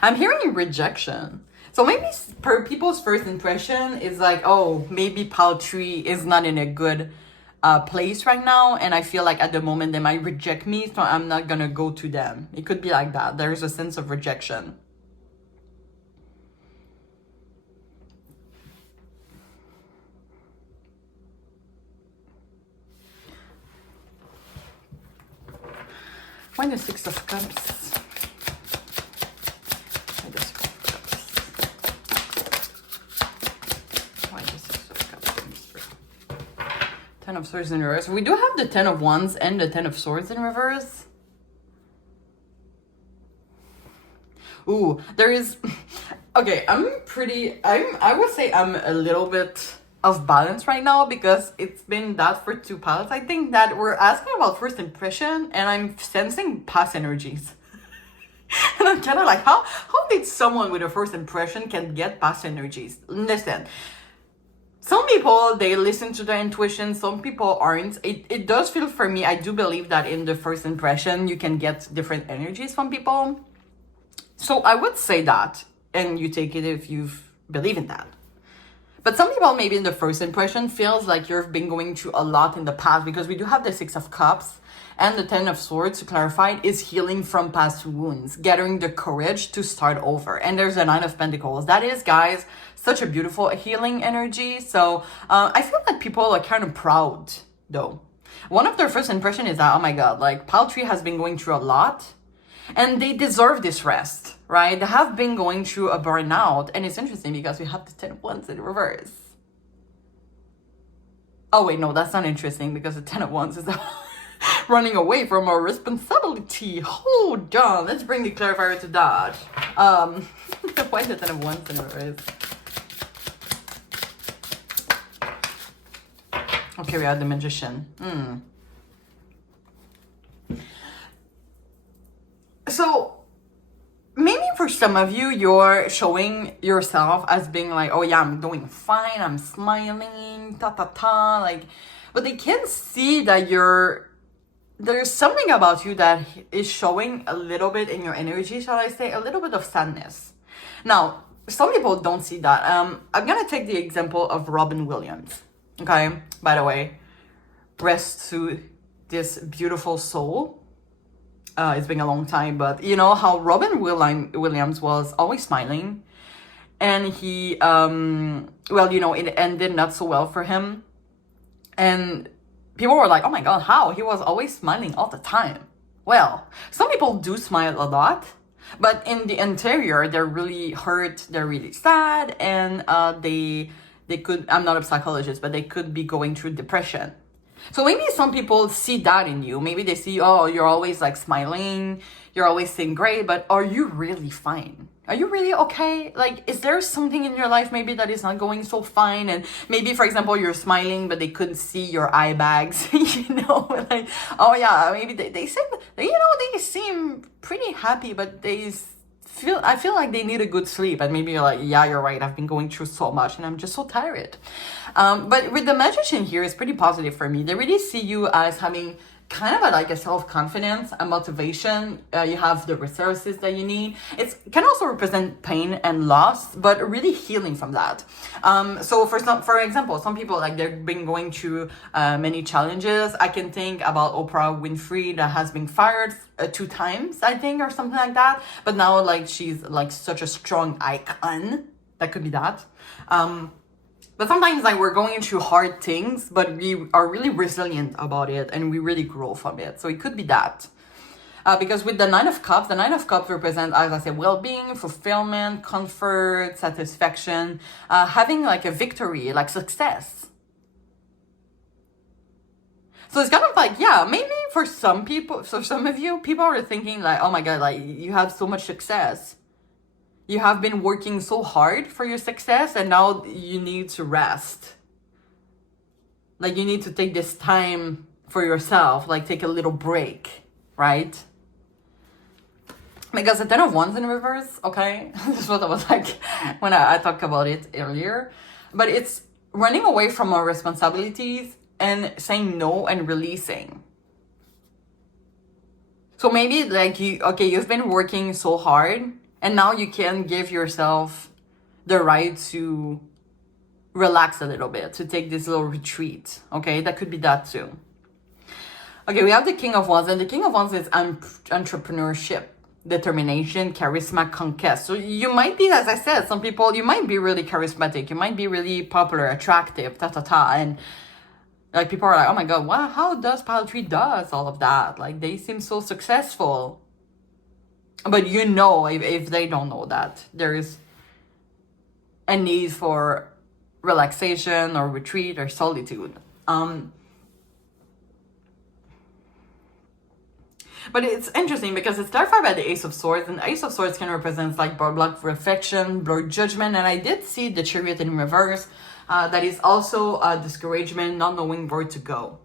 I'm hearing rejection. So maybe per people's first impression is like, oh, maybe pile 3 is not in a good place right now. And I feel like at the moment they might reject me, so I'm not going to go to them. It could be like that. There's a sense of rejection. Why the Six of Cups? Why the Six of Cups? Why the Six of Cups? Ten of Swords in reverse. We do have the Ten of Wands and the Ten of Swords in reverse. Ooh, there is... Okay, I would say I'm a little bit of balance right now, because it's been that for two palettes. I think that we're asking about first impression and I'm sensing past energies. And I'm kind of like, how did someone with a first impression can get past energies? Listen, some people, they listen to their intuition, some people aren't. It does feel for me, I do believe that in the first impression you can get different energies from people. So I would say that, and you take it if you believe in that. But some people, maybe in the first impression, feels like you've been going through a lot in the past, because we do have the Six of Cups and the Ten of Swords, to clarify, is healing from past wounds, gathering the courage to start over. And there's the Nine of Pentacles. That is, guys, such a beautiful healing energy. So I feel like people are kind of proud, though. One of their first impression is that, oh my God, like Pile Tree has been going through a lot and they deserve this rest, right? They have been going through a burnout. And it's interesting because we have the Ten of Wands in reverse. Oh wait, no, that's not interesting, because the Ten of Wands is running away from our responsibility. Hold on, let's bring the clarifier to that. Why the Ten of Wands in reverse? Okay, we have the Magician. So maybe for some of you, you're showing yourself as being like, oh yeah, I'm doing fine, I'm smiling, like, but they can see that there's something about you that is showing a little bit in your energy, shall I say, a little bit of sadness. Now, some people don't see that. I'm gonna take the example of Robin Williams. Okay, by the way, rest to this beautiful soul. It's been a long time, but you know how Robin Williams was always smiling, and he, well, you know, it ended not so well for him, and people were like, oh my God, how? He was always smiling all the time. Well, some people do smile a lot, but in the interior, they're really hurt, they're really sad, and they could, I'm not a psychologist, but they could be going through depression. So maybe some people see that in you. Maybe they see, oh, you're always like smiling, you're always saying great, but are you really fine? Are you really okay? Like, is there something in your life maybe that is not going so fine? And maybe, for example, you're smiling, but they couldn't see your eye bags, you know, like, oh yeah, maybe they seem, you know, they seem pretty happy, but I feel like they need a good sleep. And maybe you're like, yeah, you're right, I've been going through so much and I'm just so tired. But with the Magician here, it's pretty positive for me. They really see you as having kind of like a self-confidence, a motivation. You have the resources that you need. It can also represent pain and loss, but really healing from that. So for example, some people, like, they've been going through many challenges. I can think about Oprah Winfrey, that has been fired 2 times, I think, or something like that. But now, like, she's like such a strong icon. That could be that. But sometimes, like, we're going through hard things, but we are really resilient about it and we really grow from it. So it could be that. Because with the Nine of Cups represents, as I said, well-being, fulfillment, comfort, satisfaction, having like a victory, like success. So it's kind of like, yeah, maybe for some people, so some of you, people are thinking like, oh my God, like, you have so much success. You have been working so hard for your success, and now you need to rest. Like, you need to take this time for yourself, like take a little break, right? Because the Ten of Wands in reverse, okay? This is what I was like when I talked about it earlier. But it's running away from our responsibilities and saying no and releasing. So maybe like you've been working so hard, and now you can give yourself the right to relax a little bit, to take this little retreat, okay? That could be that too. Okay, we have the King of Wands, and the King of Wands is entrepreneurship, determination, charisma, conquest. So you might be, as I said, some people, you might be really charismatic, you might be really popular, attractive, and like people are like, oh my God, wow, how does Pile Tree does all of that? Like, they seem so successful. But you know, if they don't know that, there is a need for relaxation or retreat or solitude. But it's interesting because it's clarified by the Ace of Swords, and the Ace of Swords can represent like block reflection, blurred judgment, and I did see the Chariot in reverse. That is also discouragement, not knowing where to go.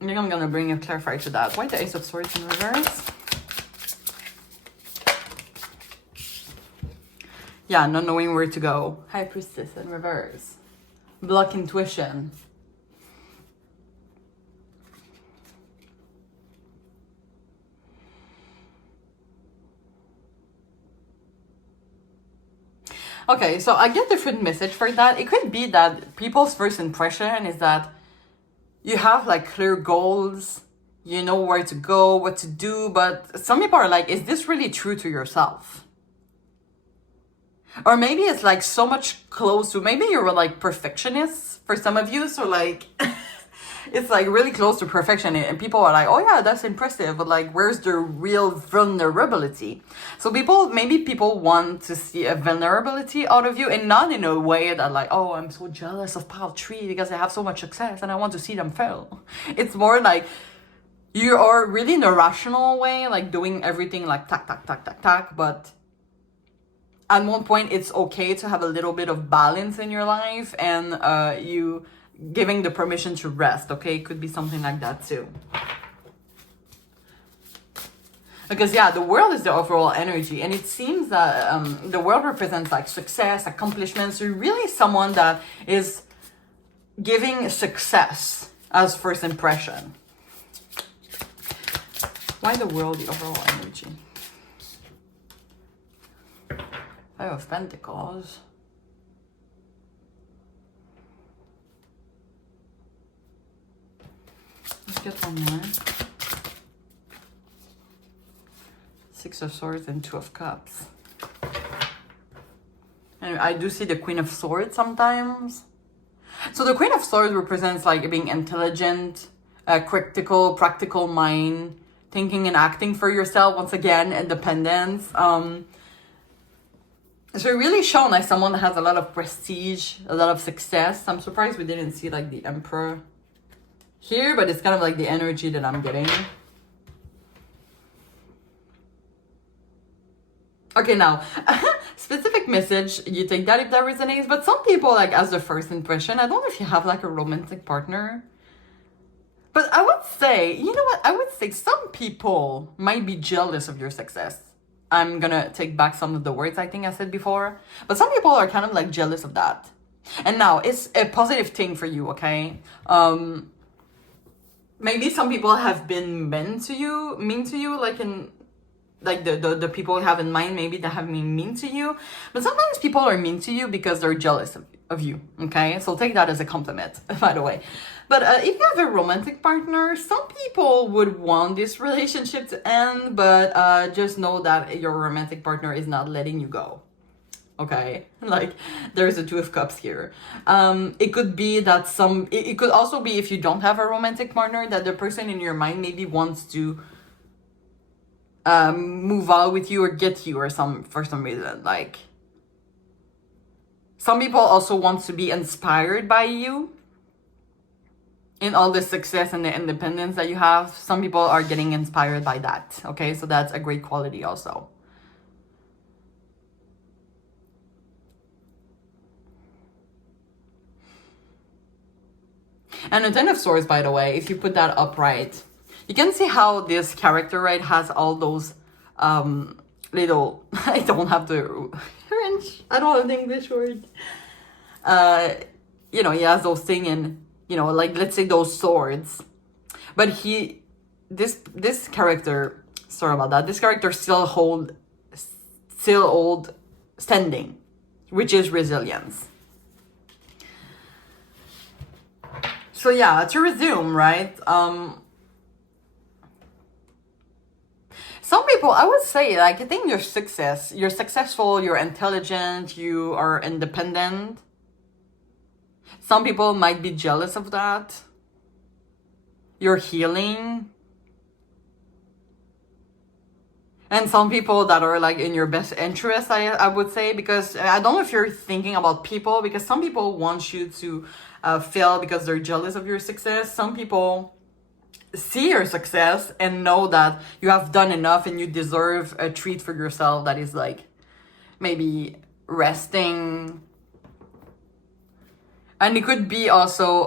I think I'm gonna bring a clarifier to that. Why the Ace of Swords in reverse? Yeah, not knowing where to go. High Priestess in reverse. Block intuition. Okay, so I get different message for that. It could be that people's first impression is that you have like clear goals, you know where to go, what to do, but some people are like, is this really true to yourself? Or maybe it's like so much close to, maybe you're like perfectionists for some of you, so like it's like really close to perfection, and people are like, oh yeah, that's impressive, but like where's the real vulnerability? So maybe people want to see a vulnerability out of you, and not in a way that like, oh, I'm so jealous of pile 3 because they have so much success and I want to see them fail. It's more like you are really in a rational way, like doing everything like tack tack tack tack tack, but at one point it's okay to have a little bit of balance in your life, and you giving the permission to rest. Okay, it could be something like that too, because yeah, the world is the overall energy, and it seems that the world represents like success, accomplishments. You're really someone that is giving success as first impression. Why the world, the overall energy? Five of Pentacles. Let's get one more. Six of Swords and Two of Cups. And I do see the Queen of Swords sometimes. So the Queen of Swords represents like being intelligent, critical, practical mind, thinking and acting for yourself. Once again, independence. So you're really shown like someone that has a lot of prestige, a lot of success. I'm surprised we didn't see like the Emperor here, but it's kind of like the energy that I'm getting. Okay, now, specific message, you take that if that resonates, but some people, like, as the first impression, I don't know if you have, like, a romantic partner, but I would say, you know what, I would say some people might be jealous of your success. I'm gonna take back some of the words I think I said before, but some people are kind of, like, jealous of that. And now, it's a positive thing for you, okay? Maybe some people have been mean to you, like, in... like the people you have in mind, maybe they have been mean to you. But sometimes people are mean to you because they're jealous of you, okay? So take that as a compliment, by the way. But if you have a romantic partner, some people would want this relationship to end, but just know that your romantic partner is not letting you go, okay? Like, there's a Two of Cups here. It could be that it could also be, if you don't have a romantic partner, that the person in your mind maybe wants to move out with you or get you or for some reason. Like, some people also want to be inspired by you in all the success and the independence that you have. Some people are getting inspired by that, okay? So that's a great quality also. And the Ten of Swords, by the way, if you put that upright, you can see how this character, right, has all those little... I don't have the French. I don't have the English word. You know, he has those things in, you know, like, let's say those swords. But this character, sorry about that, this character still hold standing, which is resilience. So yeah, to resume, right, some people, I would say, like, I think you're successful, you're intelligent, you are independent. Some people might be jealous of that. You're healing. And some people that are, like, in your best interest, I would say, because I don't know if you're thinking about people, because some people want you to fail because they're jealous of your success. Some people see your success and know that you have done enough and you deserve a treat for yourself that is like maybe resting. And it could be also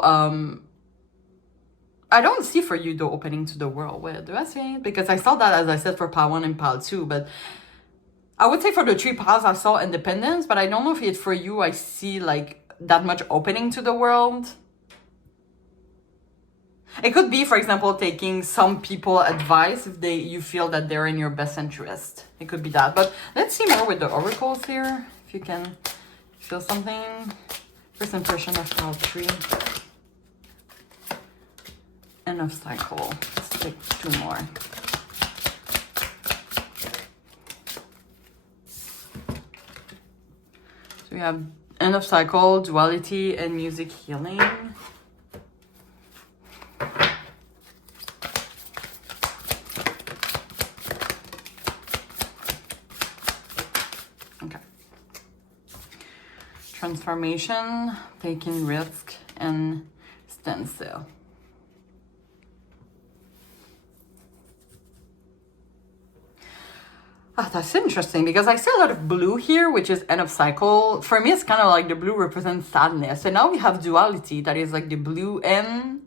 I don't see for you the opening to the world. Where do I see it? Because I saw that, as I said, for pile 1 and pile 2, but I would say for the 3 piles I saw independence, but I don't know if it for you I see like that much opening to the world. It could be, for example, taking some people advice if you feel that they're in your best interest. It could be that. But let's see more with the oracles here, if you can Feel something? First impression of pile 3. End of cycle. Let's take 2 more. So we have end of cycle, duality, and music healing. Okay. Transformation, taking risk, and standstill. Oh, that's interesting because I see a lot of blue here, which is end of cycle. For me, it's kind of like the blue represents sadness. And now we have duality, that is like the blue and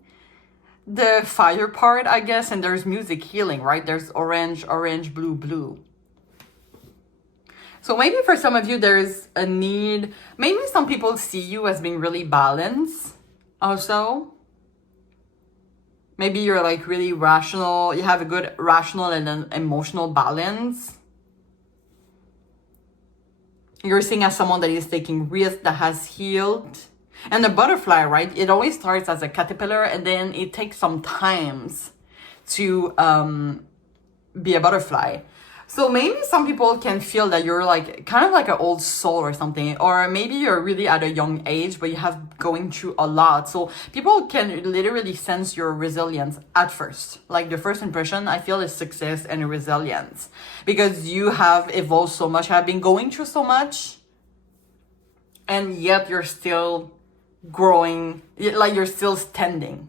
the fire part, I guess. And there's music healing, right? There's orange, orange, blue, blue. So maybe for some of you, there's a need. Maybe some people see you as being really balanced also. Maybe you're like really rational. You have a good rational and an emotional balance. You're seen as someone that is taking risks, that has healed. And the butterfly, right? It always starts as a caterpillar and then it takes some times to be a butterfly. So maybe some people can feel that you're like kind of like an old soul or something, or maybe you're really at a young age, but you have going through a lot. So people can literally sense your resilience at first. Like the first impression, I feel, is success and resilience because you have evolved so much, have been going through so much, and yet you're still growing, like you're still standing.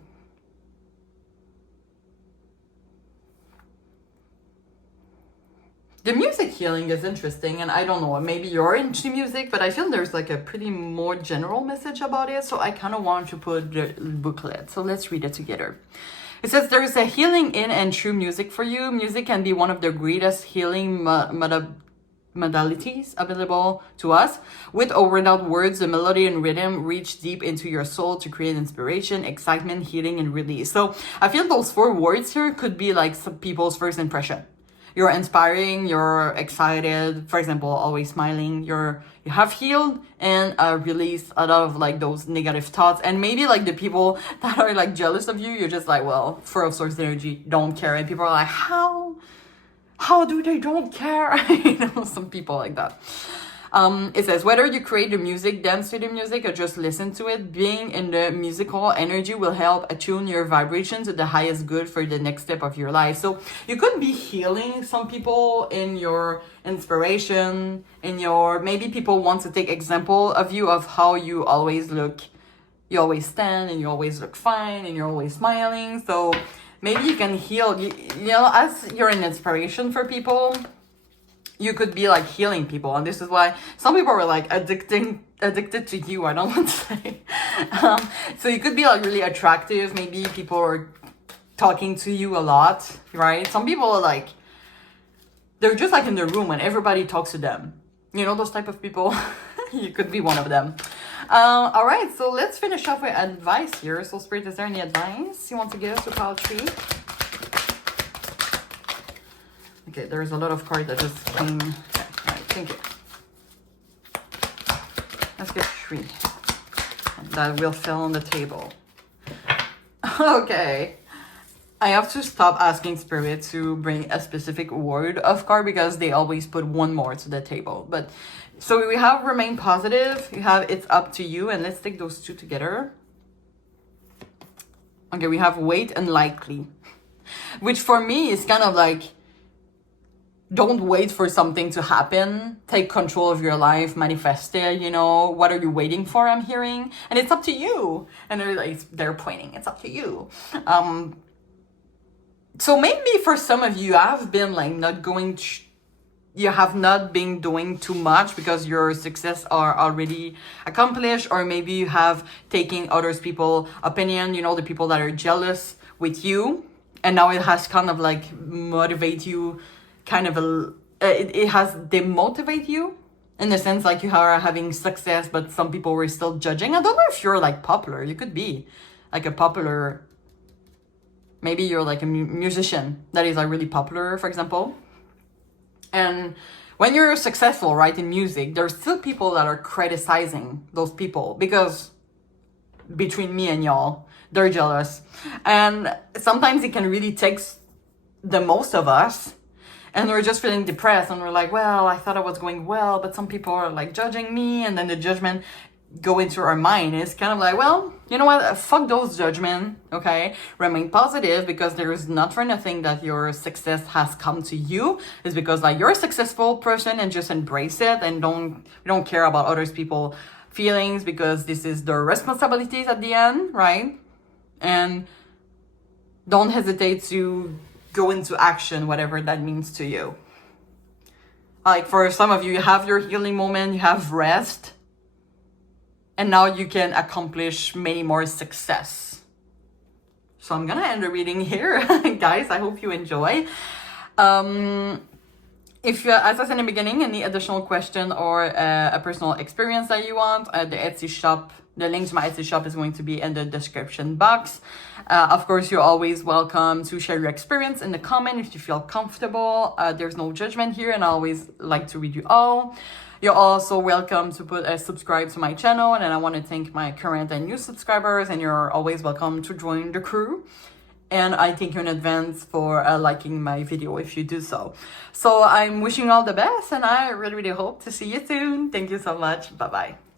The music healing is interesting, and I don't know, maybe you're into music, but I feel there's like a pretty more general message about it, so I kind of want to put the booklet. So let's read it together. It says there's a healing in and through music for you. Music can be one of the greatest healing modalities available to us. With or without words, the melody and rhythm reach deep into your soul to create inspiration, excitement, healing, and release. So I feel those 4 words here could be like some people's first impression. You're inspiring, you're excited, for example, always smiling, you have healed and released a lot of like those negative thoughts. And maybe like the people that are like jealous of you, you're just like, well, 4 of Swords energy, don't care. And people are like, how do they don't care? You know, some people like that. It says, whether you create the music, dance to the music, or just listen to it, being in the musical energy will help attune your vibration to the highest good for the next step of your life. So you could be healing some people in your inspiration, in your, maybe people want to take example of you, of how you always look. You always stand and you always look fine and you're always smiling. So maybe you can heal, you know, as you're an inspiration for people, you could be like healing people. And this is why some people are like addicted to you, I don't want to say. So you could be like really attractive. Maybe people are talking to you a lot, right? Some people are like, they're just like in the room and everybody talks to them. You know, those type of people. You could be one of them. All right, so let's finish off with advice here. So Spirit, is there any advice you want to give us to pile 3? Okay, there's a lot of cards that just came. Okay, all right, thank you. Let's get 3. That will fall on the table. Okay. I have to stop asking Spirit to bring a specific word of card because they always put 1 more to the table. But so we have remain positive. You have it's up to you, and let's take those 2 together. Okay, we have wait and likely, which for me is kind of like, don't wait for something to happen. Take control of your life, manifest it, you know. What are you waiting for, I'm hearing? And it's up to you. And they're pointing, it's up to you. So maybe for some of you, I've been like you have not been doing too much because your success are already accomplished, or maybe you have taken others people's opinion, you know, the people that are jealous with you. And now it has kind of like motivate you, kind of it has demotivate you in the sense like you are having success, but some people were still judging. I don't know if you're like popular. You could be like a popular, maybe you're like a musician that is like really popular, for example. And when you're successful, right, in music, there's still people that are criticizing those people because between me and y'all, they're jealous. And sometimes it can really take the most of us. And we're just feeling depressed and we're like, well, I thought I was going well, but some people are like judging me. And then the judgment go into our mind. It's kind of like, well, you know what? Fuck those judgment, okay? Remain positive, because there is not for nothing that your success has come to you. It's because like you're a successful person, and just embrace it, and don't care about others people feelings, because this is their responsibilities at the end, right? And don't hesitate to go into action, whatever that means to you. Like for some of you, you have your healing moment, you have rest, and now you can accomplish many more success. So I'm gonna end the reading here, guys. I hope you enjoy. If you, as I said in the beginning, any additional question or a personal experience that you want, the Etsy shop, the link to my Etsy shop is going to be in the description box. Of course, you're always welcome to share your experience in the comment if you feel comfortable. There's no judgment here, and I always like to read you all. You're also welcome to put a subscribe to my channel, and I want to thank my current and new subscribers, and you're always welcome to join the crew. And I thank you in advance for liking my video if you do so. So I'm wishing you all the best, and I really, really hope to see you soon. Thank you so much. Bye-bye.